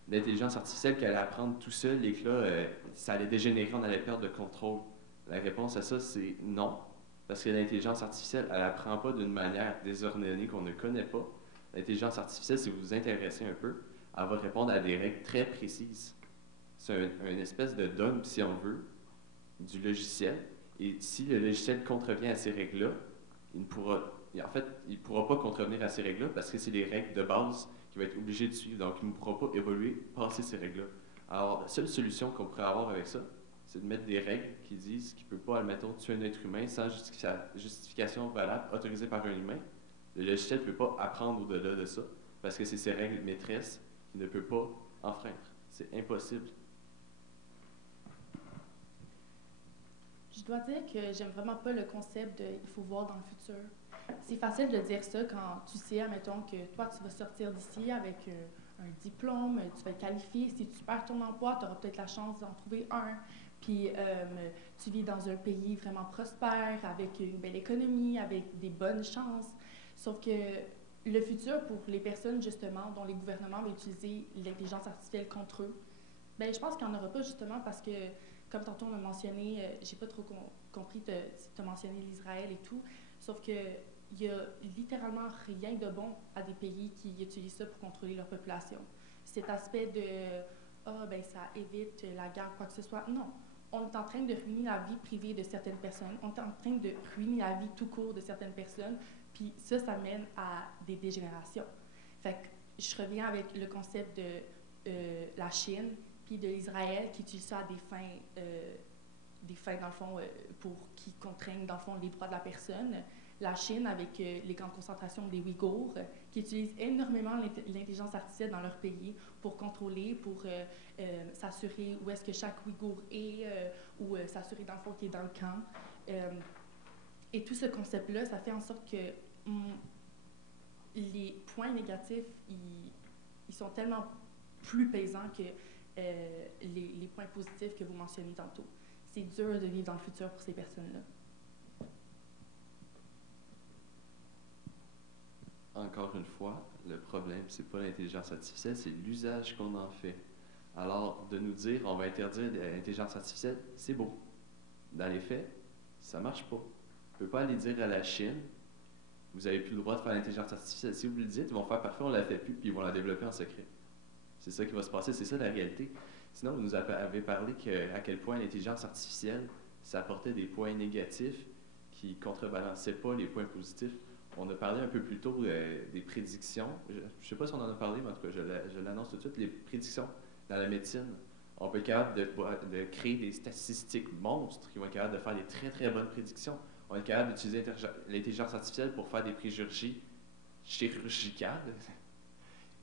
d'intelligence artificielle qui allait apprendre tout seul et que là, ça allait dégénérer, on allait perdre le contrôle. La réponse à ça, c'est non, parce que l'intelligence artificielle, elle n'apprend pas d'une manière désordonnée qu'on ne connaît pas. L'intelligence artificielle, si vous vous intéressez un peu, elle va répondre à des règles très précises. C'est une espèce de dogme, si on veut, du logiciel. Et si le logiciel contrevient à ces règles-là, il ne pourra pas contrevenir à ces règles-là parce que c'est les règles de base qu'il va être obligé de suivre. Donc, il ne pourra pas évoluer, passer ces règles-là. Alors, la seule solution qu'on pourrait avoir avec ça, c'est de mettre des règles qui disent qu'il ne peut pas, admettons, tuer un être humain sans justification valable autorisée par un humain. Le logiciel ne peut pas apprendre au-delà de ça parce que c'est ces règles maîtresses qu'il ne peut pas enfreindre. C'est impossible. Je dois dire que j'aime vraiment pas le concept de « il faut voir dans le futur ». C'est facile de dire ça quand tu sais, admettons, que toi, tu vas sortir d'ici avec un diplôme, tu vas être qualifié. Si tu perds ton emploi, tu auras peut-être la chance d'en trouver un. Puis tu vis dans un pays vraiment prospère, avec une belle économie, avec des bonnes chances. Sauf que le futur, pour les personnes, justement, dont les gouvernements vont utiliser l'intelligence artificielle contre eux, bien, je pense qu'il n'y en aura pas, justement, parce que comme tantôt on a mentionné, j'ai pas trop compris, tu as mentionné l'Israël et tout, sauf que il y a littéralement rien de bon à des pays qui utilisent ça pour contrôler leur population. Cet aspect de ben ça évite la guerre, quoi que ce soit, non. On est en train de ruiner la vie privée de certaines personnes, on est en train de ruiner la vie tout court de certaines personnes, puis ça mène à des dégénérations. Fait que je reviens avec le concept de la Chine puis de l'Israël qui utilise ça à des fins dans le fond, pour qui contraignent dans le fond les droits de la personne. La Chine avec les camps de concentration des Ouïghours, qui utilisent énormément l'intelligence artificielle dans leur pays pour contrôler, pour s'assurer où est-ce que chaque Ouïghour est, ou s'assurer dans le fond qu'il est dans le camp. Et tout ce concept-là, ça fait en sorte que les points négatifs, ils sont tellement plus pesants que les points positifs que vous mentionnez tantôt. C'est dur de vivre dans le futur pour ces personnes-là. Encore une fois, le problème, c'est pas l'intelligence artificielle, c'est l'usage qu'on en fait. Alors, de nous dire, on va interdire l'intelligence artificielle, c'est beau. Dans les faits, ça marche pas. On peut pas aller dire à la Chine, vous n'avez plus le droit de faire l'intelligence artificielle. Si vous le dites, ils vont faire parfait, on la fait plus, puis ils vont la développer en secret. C'est ça qui va se passer, c'est ça la réalité. Sinon, vous nous avez parlé à quel point l'intelligence artificielle, ça apportait des points négatifs qui contrebalançaient pas les points positifs. On a parlé un peu plus tôt des prédictions. Je ne sais pas si on en a parlé, mais en tout cas, je l'annonce tout de suite. Les prédictions dans la médecine, on peut être capable de créer des statistiques monstres qui vont être capables de faire des très, très bonnes prédictions. On est capable d'utiliser l'intelligence artificielle pour faire des préjugés chirurgicales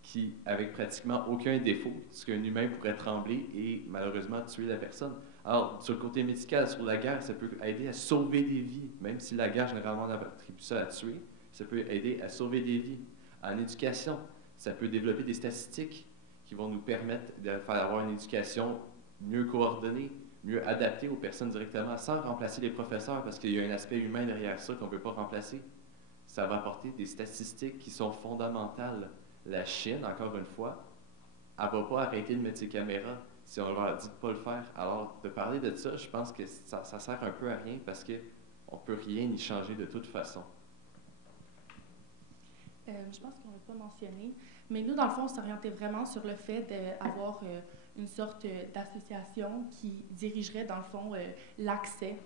qui, avec pratiquement aucun défaut, ce qu'un humain pourrait trembler et malheureusement tuer la personne. Alors, sur le côté médical, sur la guerre, ça peut aider à sauver des vies, même si la guerre, généralement, on attribue ça à tuer, ça peut aider à sauver des vies. En éducation, ça peut développer des statistiques qui vont nous permettre d'avoir une éducation mieux coordonnée, mieux adaptée aux personnes directement, sans remplacer les professeurs, parce qu'il y a un aspect humain derrière ça qu'on ne peut pas remplacer. Ça va apporter des statistiques qui sont fondamentales. La Chine, encore une fois, elle ne va pas arrêter de mettre ses caméras si on leur dit de ne pas le faire. Alors, de parler de ça, je pense que ça sert un peu à rien parce qu'on ne peut rien y changer de toute façon. Je pense qu'on ne l'a pas mentionné, mais nous, dans le fond, on s'orientait vraiment sur le fait d'avoir une sorte d'association qui dirigerait, dans le fond, l'accès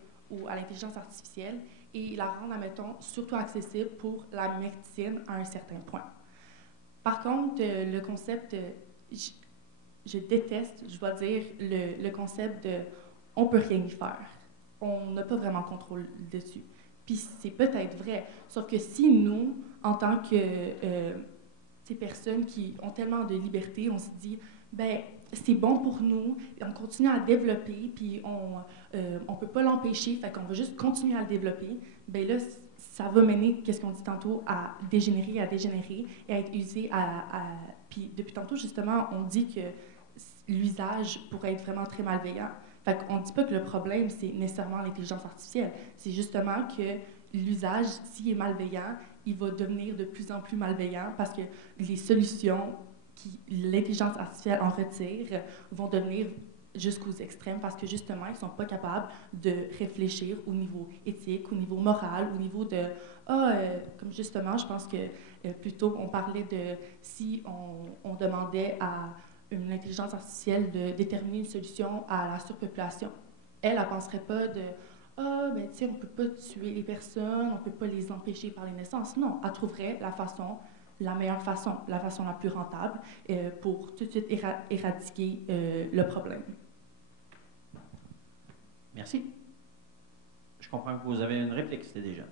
à l'intelligence artificielle et la rendre, admettons, surtout accessible pour la médecine à un certain point. Par contre, le concept, je déteste, je dois dire, le concept de « on ne peut rien y faire ». On n'a pas vraiment contrôle dessus. Puis c'est peut-être vrai, sauf que si nous, en tant que ces personnes qui ont tellement de liberté, on se dit, ben c'est bon pour nous, on continue à le développer, puis on ne peut pas l'empêcher, fait qu'on va juste continuer à le développer, ben là, ça va mener, qu'est-ce qu'on dit tantôt, à dégénérer et à être usé Puis depuis tantôt, justement, on dit que l'usage pourrait être vraiment très malveillant. Fait qu'on ne dit pas que le problème, c'est nécessairement l'intelligence artificielle. C'est justement que l'usage, s'il est malveillant, il va devenir de plus en plus malveillant parce que les solutions que l'intelligence artificielle en retire vont devenir jusqu'aux extrêmes parce que justement, ils ne sont pas capables de réfléchir au niveau éthique, au niveau moral, au niveau de... comme justement, je pense que plutôt on parlait de si on demandait à une intelligence artificielle de déterminer une solution à la surpopulation. Elle ne penserait pas de « Ah, ben tu sais, on ne peut pas tuer les personnes, on ne peut pas les empêcher par les naissances. » Non, elle trouverait la meilleure façon, la façon la plus rentable pour tout de suite éradiquer le problème. Merci. Je comprends que vous avez une réplique, c'était déjà.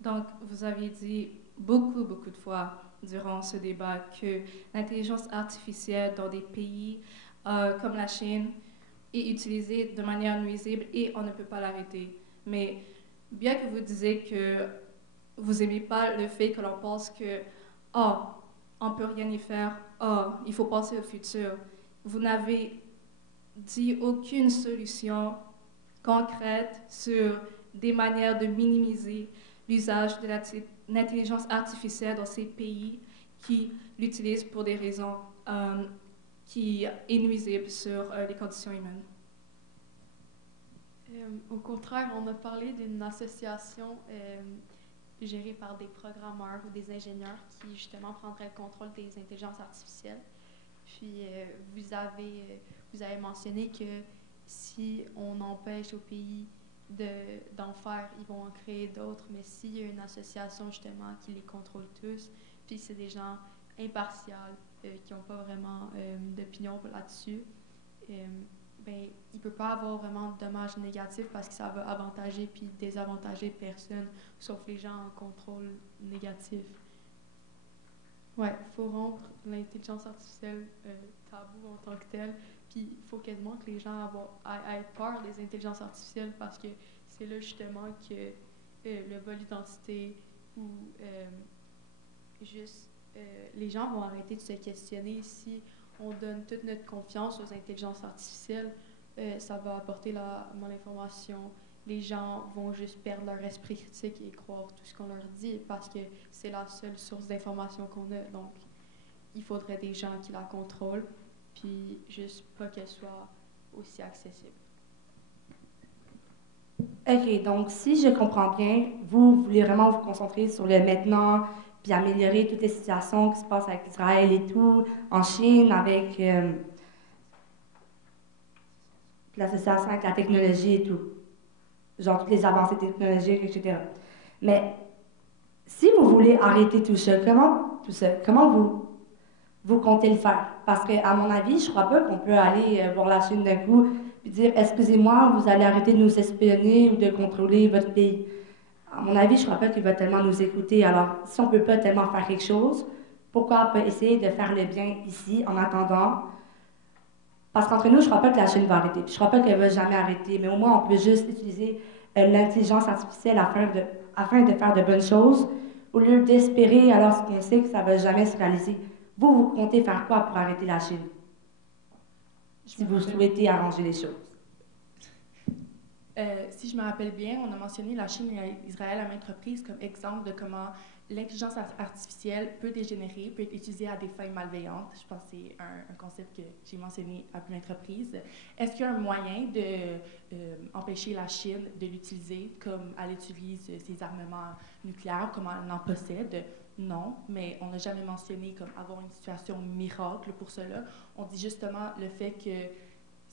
Donc, vous aviez dit beaucoup de fois durant ce débat que l'intelligence artificielle dans des pays comme la Chine est utilisée de manière nuisible et on ne peut pas l'arrêter. Mais bien que vous disiez que vous n'aimez pas le fait que l'on pense que « on ne peut rien y faire, il faut penser au futur », vous n'avez dit aucune solution concrète sur des manières de minimiser l'usage de l'intelligence artificielle dans ces pays qui l'utilisent pour des raisons qui est nuisible sur les conditions humaines. Au contraire, on a parlé d'une association gérée par des programmeurs ou des ingénieurs qui justement prendraient le contrôle des intelligences artificielles. Puis vous avez mentionné que si on empêche au pays d'en faire, ils vont en créer d'autres, mais s'il y a une association justement qui les contrôle tous, puis c'est des gens impartials qui n'ont pas vraiment d'opinion là-dessus, ben, il ne peut pas avoir vraiment de dommages négatifs parce que ça va avantager puis désavantager personne, sauf les gens en contrôle négatif. Ouais, il faut rompre l'intelligence artificielle tabou en tant que telle, puis il faut quasiment que les gens aient peur des intelligences artificielles parce que c'est là justement que le vol d'identité ou juste, les gens vont arrêter de se questionner si on donne toute notre confiance aux intelligences artificielles. Ça va apporter la malinformation. Les gens vont juste perdre leur esprit critique et croire tout ce qu'on leur dit parce que c'est la seule source d'information qu'on a. Donc, il faudrait des gens qui la contrôlent, puis juste pas qu'elle soit aussi accessible. OK, donc si je comprends bien, vous voulez vraiment vous concentrer sur le maintenant, puis améliorer toutes les situations qui se passent avec Israël et tout, en Chine, avec l'association avec la technologie et tout. Genre toutes les avancées technologiques, etc. Mais si vous voulez arrêter tout ça, comment vous comptez le faire? Parce qu'à mon avis, je crois pas qu'on peut aller voir la Chine d'un coup et dire « Excusez-moi, vous allez arrêter de nous espionner ou de contrôler votre pays. » À mon avis, je crois pas qu'il va tellement nous écouter. Alors, si on peut pas tellement faire quelque chose, pourquoi pas essayer de faire le bien ici en attendant? Parce qu'entre nous, je crois pas que la Chine va arrêter. Puis je crois pas qu'elle va jamais arrêter. Mais au moins, on peut juste utiliser l'intelligence artificielle afin de faire de bonnes choses, au lieu d'espérer alors qu'on sait que ça va jamais se réaliser. Vous comptez faire quoi pour arrêter la Chine? Si vous souhaitez arranger les choses. Si je me rappelle bien, on a mentionné la Chine et Israël à maintes reprises comme exemple de comment l'intelligence artificielle peut dégénérer, peut être utilisée à des fins malveillantes. Je pense que c'est un concept que j'ai mentionné à maintes reprises. Est-ce qu'il y a un moyen d'empêcher la Chine de l'utiliser comme elle utilise ses armements nucléaires, comme elle en possède? Non, mais on n'a jamais mentionné comme avoir une situation miracle pour cela. On dit justement le fait que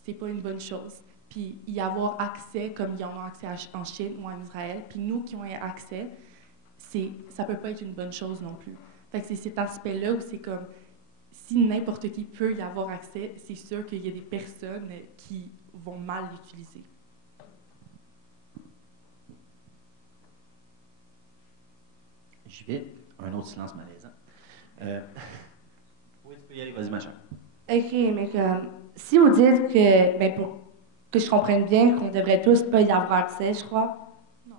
c'est pas une bonne chose. Puis y avoir accès comme ils en ont accès en Chine ou en Israël, puis nous qui avons accès, ça peut pas être une bonne chose non plus. Fait que c'est cet aspect-là où c'est comme, si n'importe qui peut y avoir accès, c'est sûr qu'il y a des personnes qui vont mal l'utiliser. J'y vais. Un autre silence malaisant. Oui, tu peux y aller. Vas-y, ma chère. OK, mais si vous dites que, ben pour que je comprenne bien, qu'on devrait tous pas y avoir accès, je crois. Non.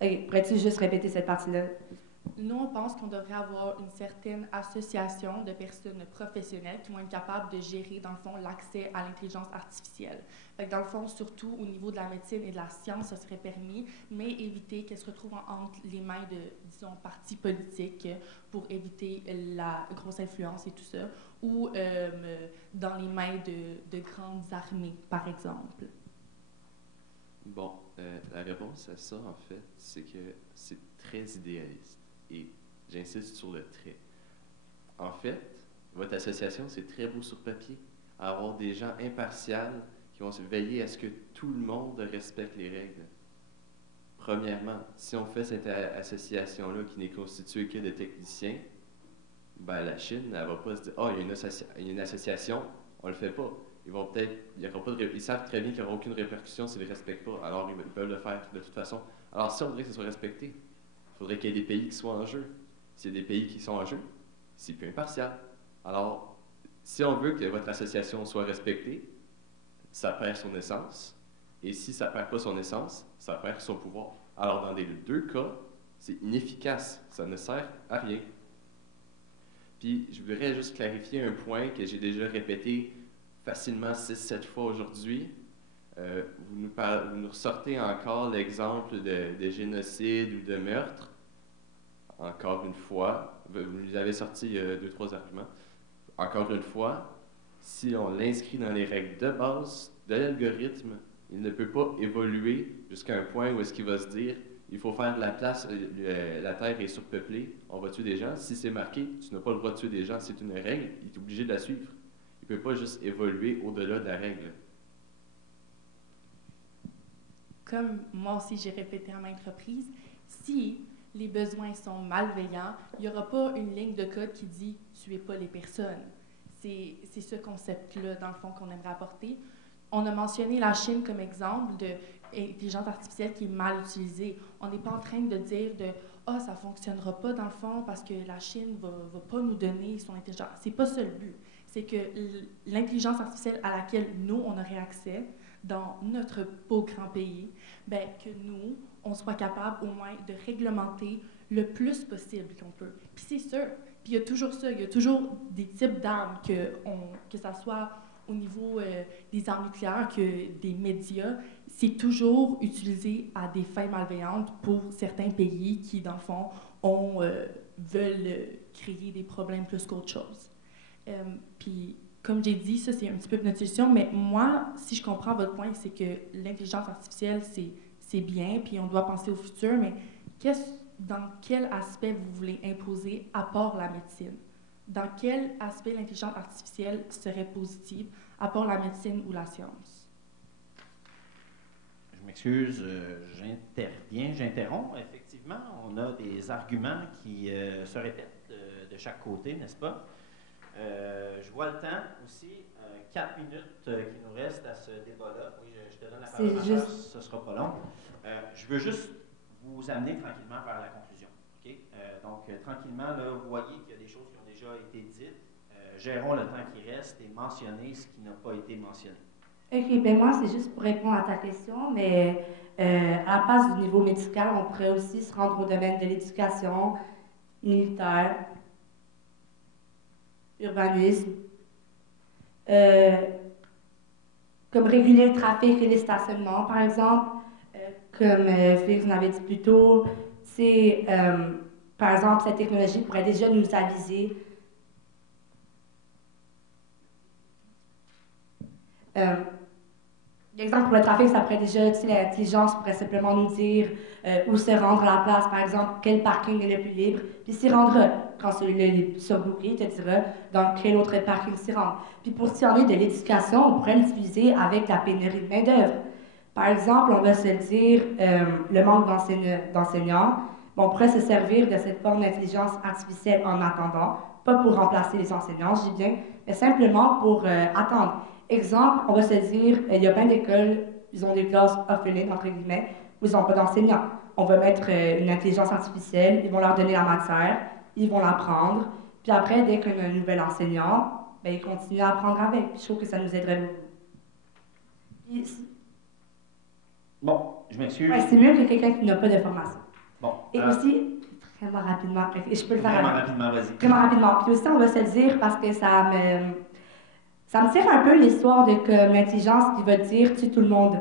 OK, pourrais-tu juste répéter cette partie-là? Nous, on pense qu'on devrait avoir une certaine association de personnes professionnelles qui vont être capables de gérer, dans le fond, l'accès à l'intelligence artificielle. Fait que dans le fond, surtout au niveau de la médecine et de la science, ça serait permis, mais éviter qu'elle se retrouve entre les mains de, disons, partis politiques pour éviter la grosse influence et tout ça, ou dans les mains de grandes armées, par exemple. Bon, la réponse à ça, en fait, c'est que c'est très idéaliste. Et j'insiste sur le trait. En fait, votre association, c'est très beau sur papier. Avoir des gens impartials qui vont se veiller à ce que tout le monde respecte les règles. Premièrement, si on fait cette association-là qui n'est constituée que de techniciens, ben la Chine, elle va pas se dire « Ah, il y a une association, on le fait pas ». Ils savent très bien qu'il n'y aura aucune répercussion s'ils ne le respectent pas, alors ils peuvent le faire de toute façon. Alors si on voudrait que ce soit respecté, il faudrait qu'il y ait des pays qui soient en jeu. S'il y a des pays qui sont en jeu, c'est plus impartial. Alors, si on veut que votre association soit respectée, ça perd son essence. Et si ça ne perd pas son essence, ça perd son pouvoir. Alors, dans les deux cas, c'est inefficace. Ça ne sert à rien. Puis, je voudrais juste clarifier un point que j'ai déjà répété facilement 6-7 fois aujourd'hui. Vous nous ressortez encore l'exemple de génocide ou de meurtre. Encore une fois, vous nous avez sorti 2-3 arguments. Encore une fois, si on l'inscrit dans les règles de base de l'algorithme, il ne peut pas évoluer jusqu'à un point où est-ce qu'il va se dire il faut faire de la place, la Terre est surpeuplée, on va tuer des gens. Si c'est marqué, tu n'as pas le droit de tuer des gens, c'est une règle, il est obligé de la suivre. Il ne peut pas juste évoluer au-delà de la règle. Comme moi aussi j'ai répété à maintes reprises, si les besoins sont malveillants, il n'y aura pas une ligne de code qui dit « tuez pas les personnes ». C'est ce concept-là, dans le fond, qu'on aimerait apporter. On a mentionné la Chine comme exemple d'intelligence artificielle qui est mal utilisée. On n'est pas en train de dire de « Ah, ça ne fonctionnera pas dans le fond parce que la Chine ne va pas nous donner son intelligence ». C'est pas ça le but. C'est que l'intelligence artificielle à laquelle nous, on aurait accès dans notre beau grand pays, ben, que nous, on soit capable au moins de réglementer le plus possible qu'on peut. Puis c'est sûr, puis il y a toujours ça, il y a toujours des types d'armes, que ça soit au niveau des armes nucléaires, que des médias, c'est toujours utilisé à des fins malveillantes pour certains pays qui, dans le fond, veulent créer des problèmes plus qu'autre chose. Puis, comme j'ai dit, ça, c'est un petit peu notre solution, mais moi, si je comprends votre point, c'est que l'intelligence artificielle, c'est bien, puis on doit penser au futur, mais dans quel aspect vous voulez imposer à part la médecine? Dans quel aspect l'intelligence artificielle serait positive à part la médecine ou la science? Je m'excuse, j'interromps. Effectivement, on a des arguments qui se répètent de chaque côté, n'est-ce pas? Je vois le temps aussi, 4 minutes qui nous restent à ce débat-là. Oui, je te donne la parole, ce ne sera pas long. Je veux juste vous amener tranquillement vers la conclusion. Okay? Donc, tranquillement, là, vous voyez qu'il y a des choses qui ont déjà été dites. Gérons le temps qui reste et mentionnez ce qui n'a pas été mentionné. OK, ben moi, c'est juste pour répondre à ta question, mais à la place du niveau médical, on pourrait aussi se rendre au domaine de l'éducation, militaire, urbanisme, comme réguler le trafic et les stationnements, par exemple, comme Félix en avait dit plus tôt, c'est, par exemple, cette technologie pourrait déjà nous aviser l'exemple pour le trafic, ça pourrait déjà, l'intelligence pourrait simplement nous dire où se rendre à la place, par exemple, quel parking est le plus libre, puis s'y rendre, quand celui-là est surbooké, il te dira dans quel autre parking s'y rendre. Puis pour s'y rendre de l'éducation, on pourrait l'utiliser avec la pénurie de main-d'œuvre. Par exemple, on va se dire le manque d'enseignants, on pourrait se servir de cette forme d'intelligence artificielle en attendant, pas pour remplacer les enseignants, je dis bien, mais simplement pour attendre. Exemple, on va se dire, il y a plein d'écoles, ils ont des classes orphelines, entre guillemets, où ils n'ont pas d'enseignants. On va mettre une intelligence artificielle, ils vont leur donner la matière, ils vont l'apprendre, puis après, dès qu'on a un nouvel enseignant, ben, ils continuent à apprendre avec. Puis je trouve que ça nous aiderait beaucoup. Puis, bon, je m'excuse. Ouais, c'est mieux que quelqu'un qui n'a pas de formation. Bon. Et aussi, vraiment rapidement, je peux le faire vraiment rapidement, vas-y. Vraiment rapidement. Puis aussi, on va se le dire parce que ça me tire un peu l'histoire de comme l'intelligence qui va dire tue tout le monde,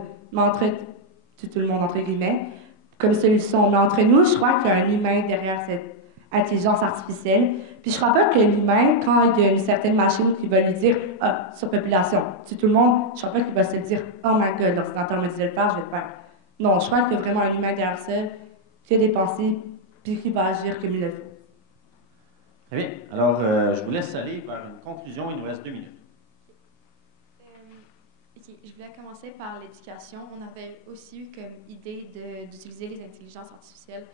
tue tout le monde entre guillemets, comme solution. Mais entre nous, je crois qu'il y a un humain derrière cette intelligence artificielle. Puis je crois pas que l'humain, quand il y a une certaine machine qui va lui dire surpopulation, tue tout le monde, je crois pas qu'il va se dire oh my god, l'ordinateur me dit de le faire, je vais le faire. Non, je crois qu'il y a vraiment un humain derrière ça, qui a des pensées, puis qui va agir comme il le faut. Très bien. Alors, je vous laisse aller vers une conclusion. Il nous reste 2 minutes. Je voulais commencer par l'éducation. On avait aussi eu comme idée d'utiliser les intelligences artificielles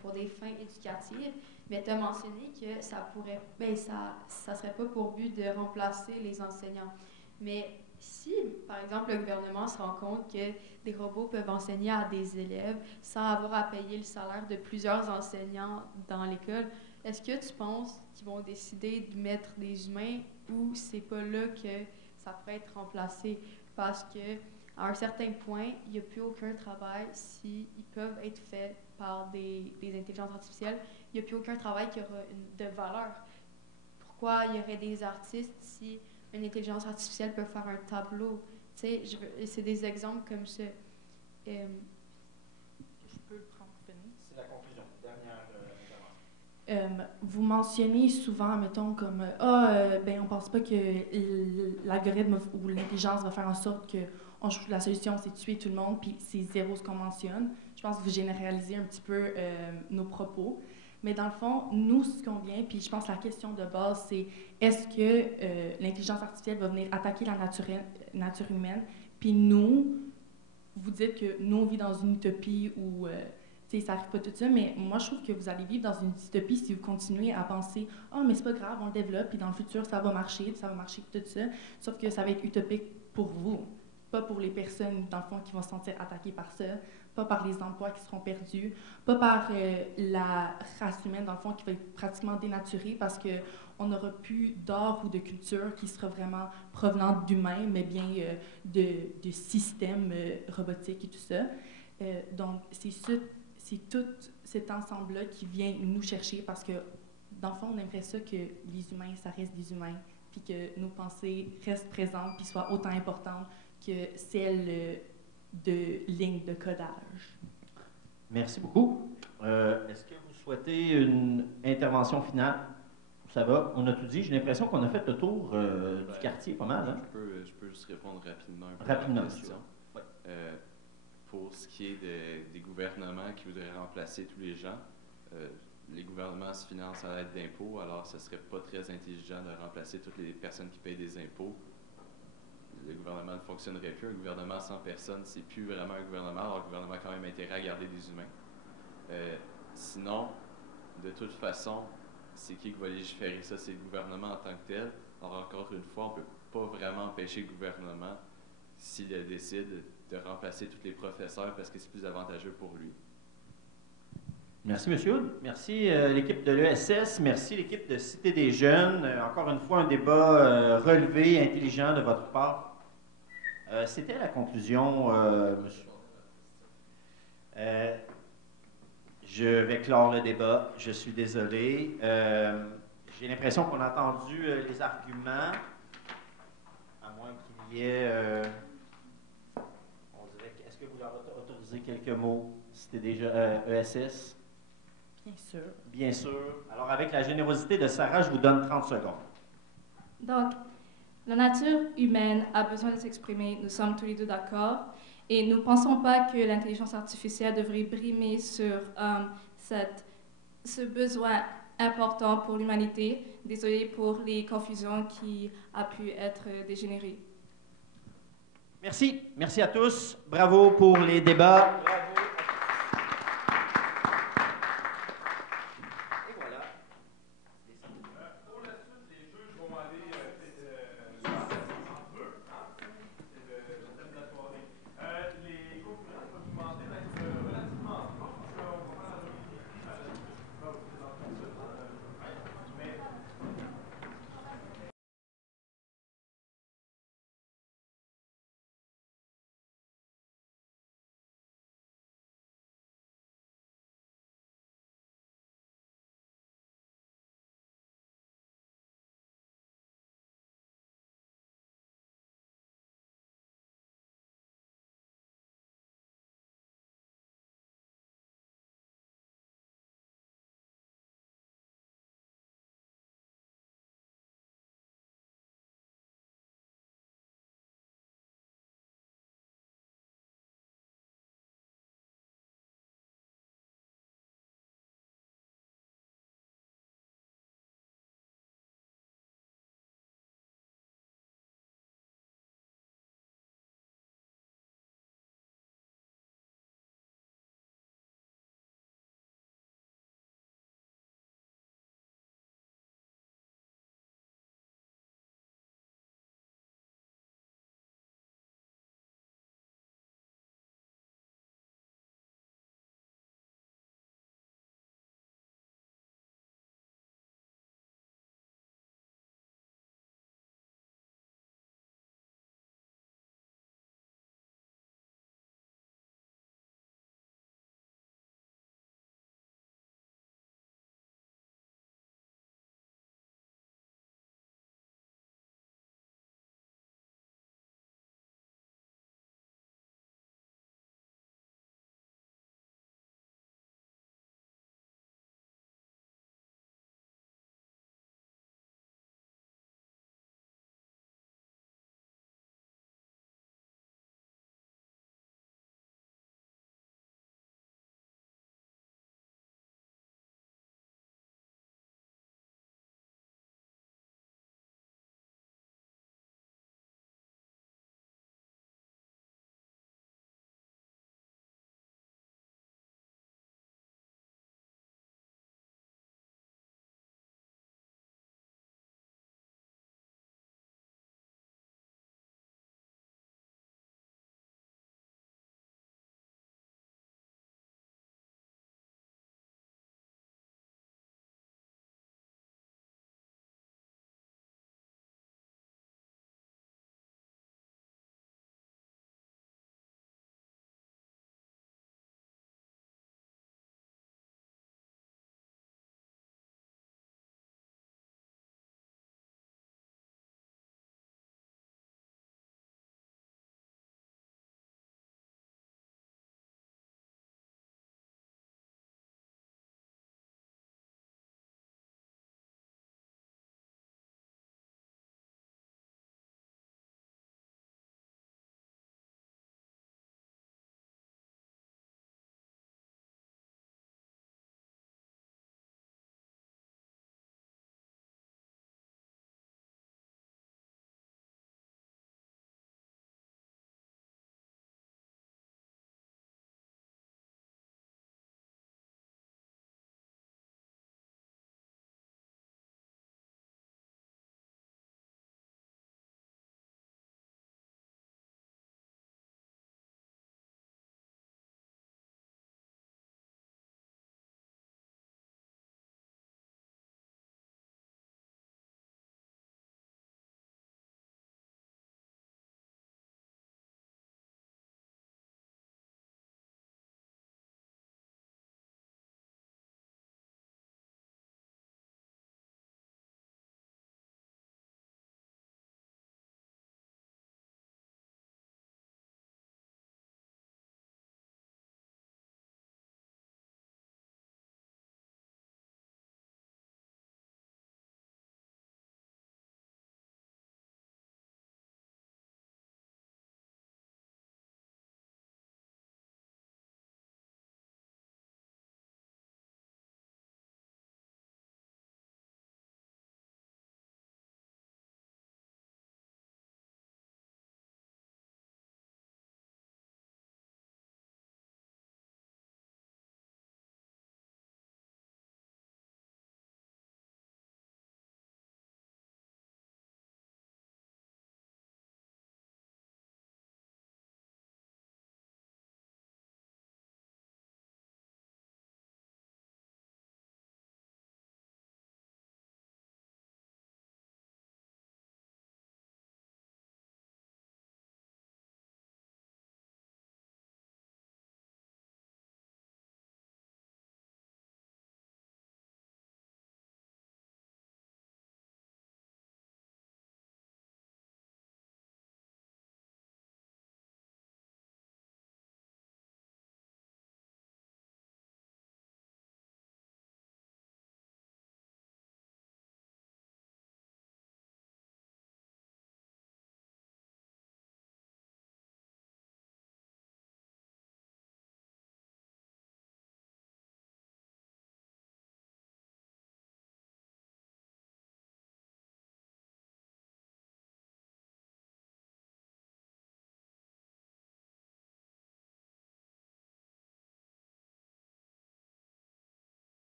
pour des fins éducatives, mais tu as mentionné que ça pourrait, ça serait pas pour but de remplacer les enseignants. Mais si, par exemple, le gouvernement se rend compte que des robots peuvent enseigner à des élèves sans avoir à payer le salaire de plusieurs enseignants dans l'école, est-ce que tu penses qu'ils vont décider de mettre des humains ou c'est pas là que ça pourrait être remplacé? Parce qu'à un certain point, il n'y a plus aucun travail s'ils peuvent être faits par des intelligences artificielles. Il n'y a plus aucun travail qui aura de valeur. Pourquoi il y aurait des artistes si une intelligence artificielle peut faire un tableau? Tu sais, c'est des exemples comme ça. Je peux le prendre pour finir? C'est la conclusion. Dernière vous mentionnez souvent, mettons, comme on pense pas que l'algorithme ou l'intelligence va faire en sorte que la solution, c'est tuer tout le monde, puis c'est zéro ce qu'on mentionne. Je pense que vous généralisez un petit peu nos propos. Mais dans le fond, nous, ce qu'on vient, puis je pense que la question de base, c'est est-ce que l'intelligence artificielle va venir attaquer la nature humaine? Puis nous, vous dites que nous, on vit dans une utopie où ça n'arrive pas tout ça, mais moi, je trouve que vous allez vivre dans une dystopie si vous continuez à penser « Ah, mais c'est pas grave, on le développe, puis dans le futur, ça va marcher, tout ça. » Sauf que ça va être utopique pour vous, pas pour les personnes, dans le fond, qui vont se sentir attaquées par ça, pas par les emplois qui seront perdus, pas par la race humaine, dans le fond, qui va être pratiquement dénaturée parce qu'on n'aura plus d'art ou de culture qui sera vraiment provenante d'humains, mais bien de systèmes robotiques et tout ça. Donc, c'est c'est tout cet ensemble-là qui vient nous chercher parce que, dans le fond, on aimerait ça que les humains, ça reste des humains, puis que nos pensées restent présentes, puis soient autant importantes que celles de lignes de codage. Merci beaucoup. Est-ce que vous souhaitez une intervention finale? Ça va? On a tout dit. J'ai l'impression qu'on a fait le tour du quartier pas mal. Hein? Je peux juste répondre rapidement Rapidement, à la question. Ouais. Pour ce qui est des gouvernements qui voudraient remplacer tous les gens, les gouvernements se financent à l'aide d'impôts, alors ce ne serait pas très intelligent de remplacer toutes les personnes qui payent des impôts. Le gouvernement ne fonctionnerait plus. Un gouvernement sans personne, c'est plus vraiment un gouvernement, alors le gouvernement a quand même intérêt à garder des humains. Sinon, de toute façon, c'est qui va légiférer ça? C'est le gouvernement en tant que tel. Alors encore une fois, on ne peut pas vraiment empêcher le gouvernement, s'il décide, de remplacer tous les professeurs parce que c'est plus avantageux pour lui. Merci, M. Hood. Merci l'équipe de l'ESS. Merci l'équipe de Cité des Jeunes. Encore une fois, un débat relevé, intelligent de votre part. C'était la conclusion, monsieur. Je vais clore le débat. Je suis désolé. J'ai l'impression qu'on a entendu les arguments, à moins qu'il y ait... on dirait, est-ce que vous leur autorisez quelques mots? C'était déjà ESS? Bien sûr. Bien sûr. Alors, avec la générosité de Sarah, je vous donne 30 secondes. Donc, la nature humaine a besoin de s'exprimer, nous sommes tous les deux d'accord, et nous ne pensons pas que l'intelligence artificielle devrait brimer sur ce besoin important pour l'humanité. Désolée pour les confusions qui ont pu être dégénérées. Merci. Merci à tous. Bravo pour les débats. Bravo.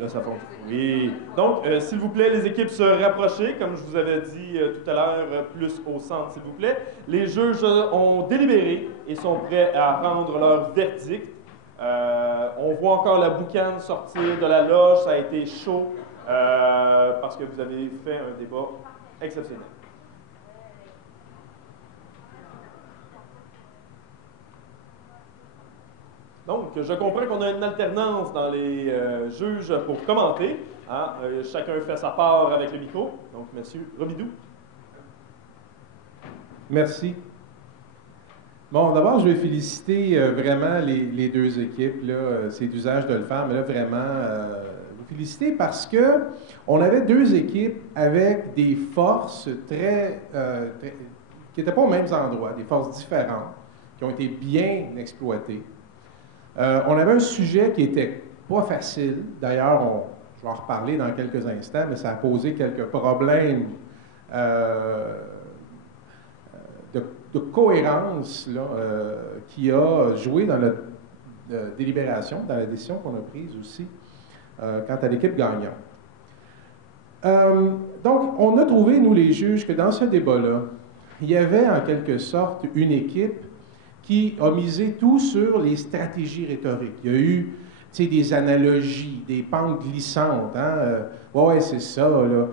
Là, ça fonctionne. Oui. Donc, s'il vous plaît, les équipes se rapprocher, comme je vous avais dit tout à l'heure, plus au centre, s'il vous plaît. Les juges ont délibéré et sont prêts à rendre leur verdict. On voit encore la boucane sortir de la loge. Ça a été chaud parce que vous avez fait un débat exceptionnel. Donc, je comprends qu'on a une alternance dans les juges pour commenter. Hein? Chacun fait sa part avec le micro. Donc, M. Robidoux. Merci. Bon, d'abord, je vais féliciter vraiment les deux équipes. Là, c'est d'usage de le faire, mais là, vraiment, vous féliciter parce que on avait deux équipes avec des forces qui n'étaient pas aux mêmes endroits, des forces différentes, qui ont été bien exploitées. On avait un sujet qui n'était pas facile. D'ailleurs, je vais en reparler dans quelques instants, mais ça a posé quelques problèmes de cohérence là, qui a joué dans notre délibération, dans la décision qu'on a prise aussi quant à l'équipe gagnante. Donc, on a trouvé, nous les juges, que dans ce débat-là, il y avait en quelque sorte une équipe qui a misé tout sur les stratégies rhétoriques. Il y a eu des analogies, des pentes glissantes. Hein? Ouais, c'est ça, là.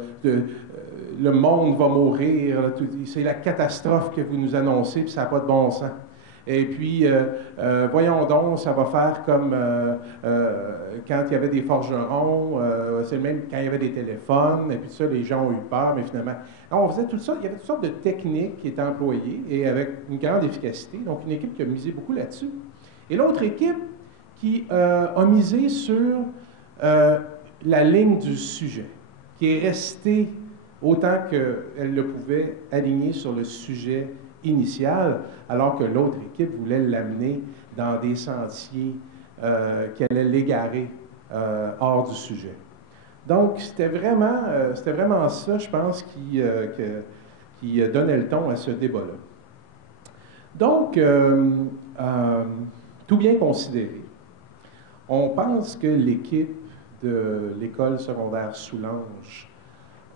Le monde va mourir, c'est la catastrophe que vous nous annoncez, puis ça n'a pas de bon sens. Et puis, voyons donc, ça va faire comme quand il y avait des forgerons, c'est le même quand il y avait des téléphones, et puis ça, les gens ont eu peur, mais finalement... Alors, on faisait tout ça, il y avait toutes sortes de techniques qui étaient employées, et avec une grande efficacité, donc une équipe qui a misé beaucoup là-dessus. Et l'autre équipe qui a misé sur la ligne du sujet, qui est restée autant qu'elle le pouvait aligner sur le sujet initial, alors que l'autre équipe voulait l'amener dans des sentiers qui allaient l'égarer hors du sujet. Donc, c'était vraiment ça, je pense, qui donnait le ton à ce débat-là. Donc, tout bien considéré, on pense que l'équipe de l'école secondaire Soulanges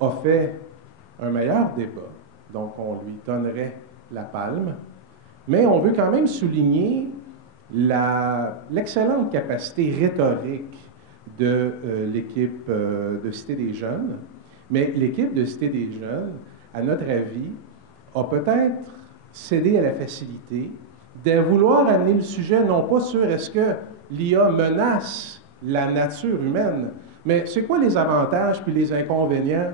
a fait un meilleur débat, donc on lui donnerait la palme, mais on veut quand même souligner l'excellente capacité rhétorique de l'équipe de Cité des Jeunes, mais l'équipe de Cité des Jeunes, à notre avis, a peut-être cédé à la facilité de vouloir amener le sujet non pas sur est-ce que l'IA menace la nature humaine, mais c'est quoi les avantages puis les inconvénients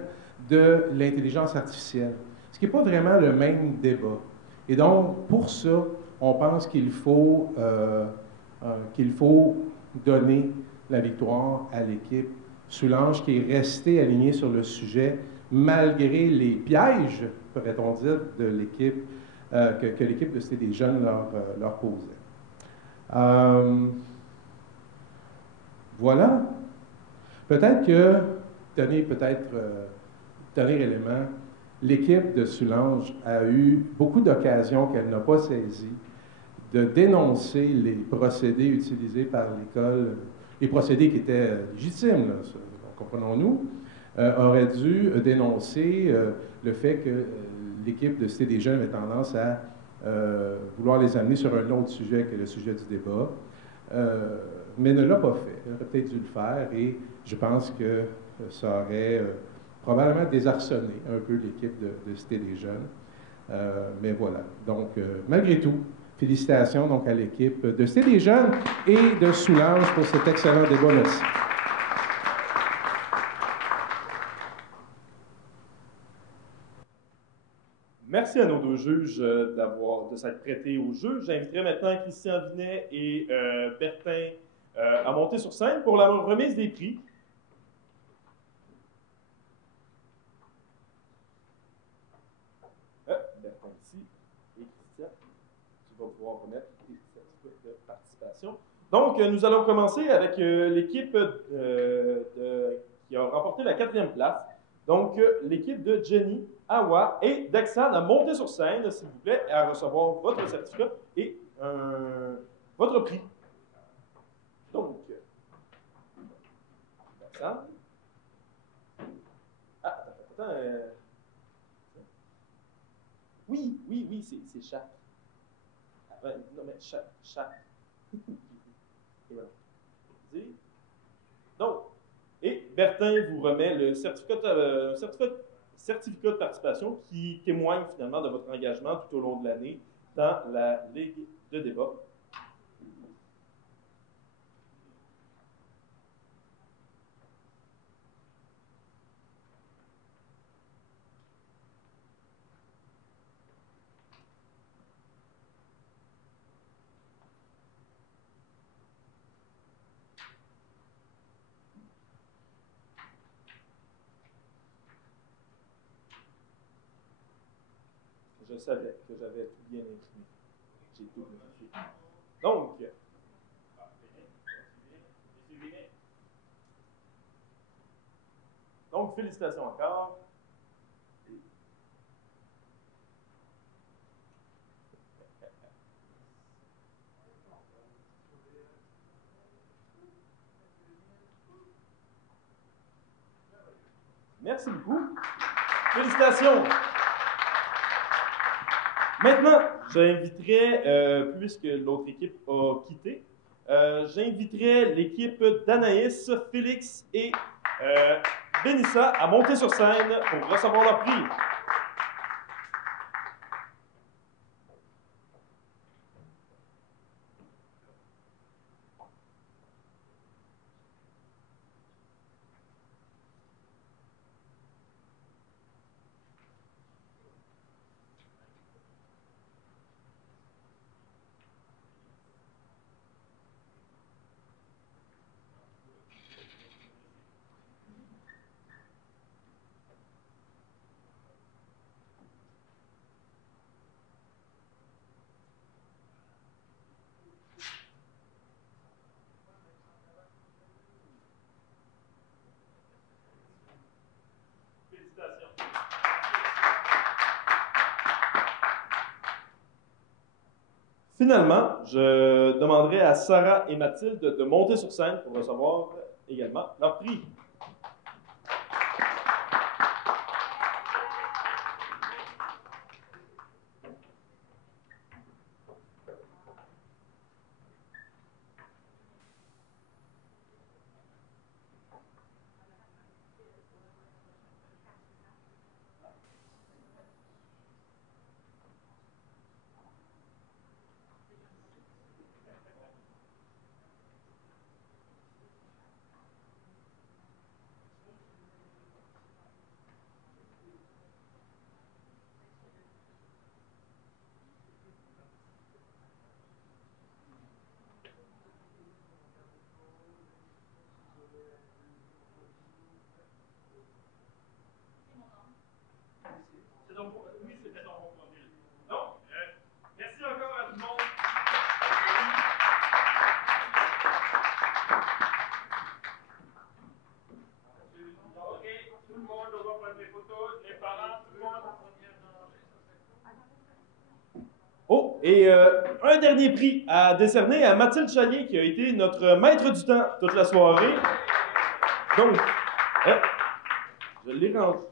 de l'intelligence artificielle? Ce qui n'est pas vraiment le même débat. Et donc, pour ça, on pense qu'il faut donner la victoire à l'équipe Soulanges qui est restée alignée sur le sujet malgré les pièges, pourrait-on dire, de l'équipe que l'équipe de Cité des Jeunes leur posait. Voilà. Peut-être que, dernier élément, l'équipe de Soulanges a eu beaucoup d'occasions qu'elle n'a pas saisies de dénoncer les procédés utilisés par l'école, les procédés qui étaient légitimes, là, comprenons-nous, aurait dû dénoncer le fait que l'équipe de Cité des Jeunes avait tendance à vouloir les amener sur un autre sujet que le sujet du débat, mais ne l'a pas fait. Elle aurait peut-être dû le faire et je pense que ça aurait probablement désarçonné un peu l'équipe de Cité des Jeunes. Mais voilà. Donc, malgré tout, félicitations donc à l'équipe de Cité des Jeunes et de Soulanges pour cet excellent débat. Merci. Merci à nos deux juges de s'être prêtés au jeu. J'inviterai maintenant Christian Vinet et Bertin à monter sur scène pour la remise des prix. Bertin ici et Christian, tu vas pouvoir remettre tes certificats de participation. Donc, nous allons commencer avec l'équipe qui a remporté la 4e place. Donc, l'équipe de Jenny, Awa et Dexan a monté sur scène, s'il vous plaît, à recevoir votre certificat et votre prix. Donc, Ah, attends. Oui, c'est chat. Ah, non, mais chat. Et voilà. Donc, et Bertin vous remet le certificat de participation qui témoigne finalement de votre engagement tout au long de l'année dans la Ligue de débat. Je savais que j'avais tout bien imprimé. J'ai tout vérifié. Donc, félicitations encore. Merci beaucoup. Félicitations. Maintenant, j'inviterai, puisque l'autre équipe a quitté, j'inviterai l'équipe d'Anaïs, Félix et Benissa à monter sur scène pour recevoir leur prix. Finalement, je demanderai à Sarah et Mathilde de monter sur scène pour recevoir également leur prix. Oui, c'était ton bon profil. Donc, merci encore à tout le monde. OK, tout le monde doit prendre des photos, les parents, tout le monde. Oh, et un dernier prix à décerner à Mathilde Chalier, qui a été notre maître du temps toute la soirée. Donc, je l'ai rendu.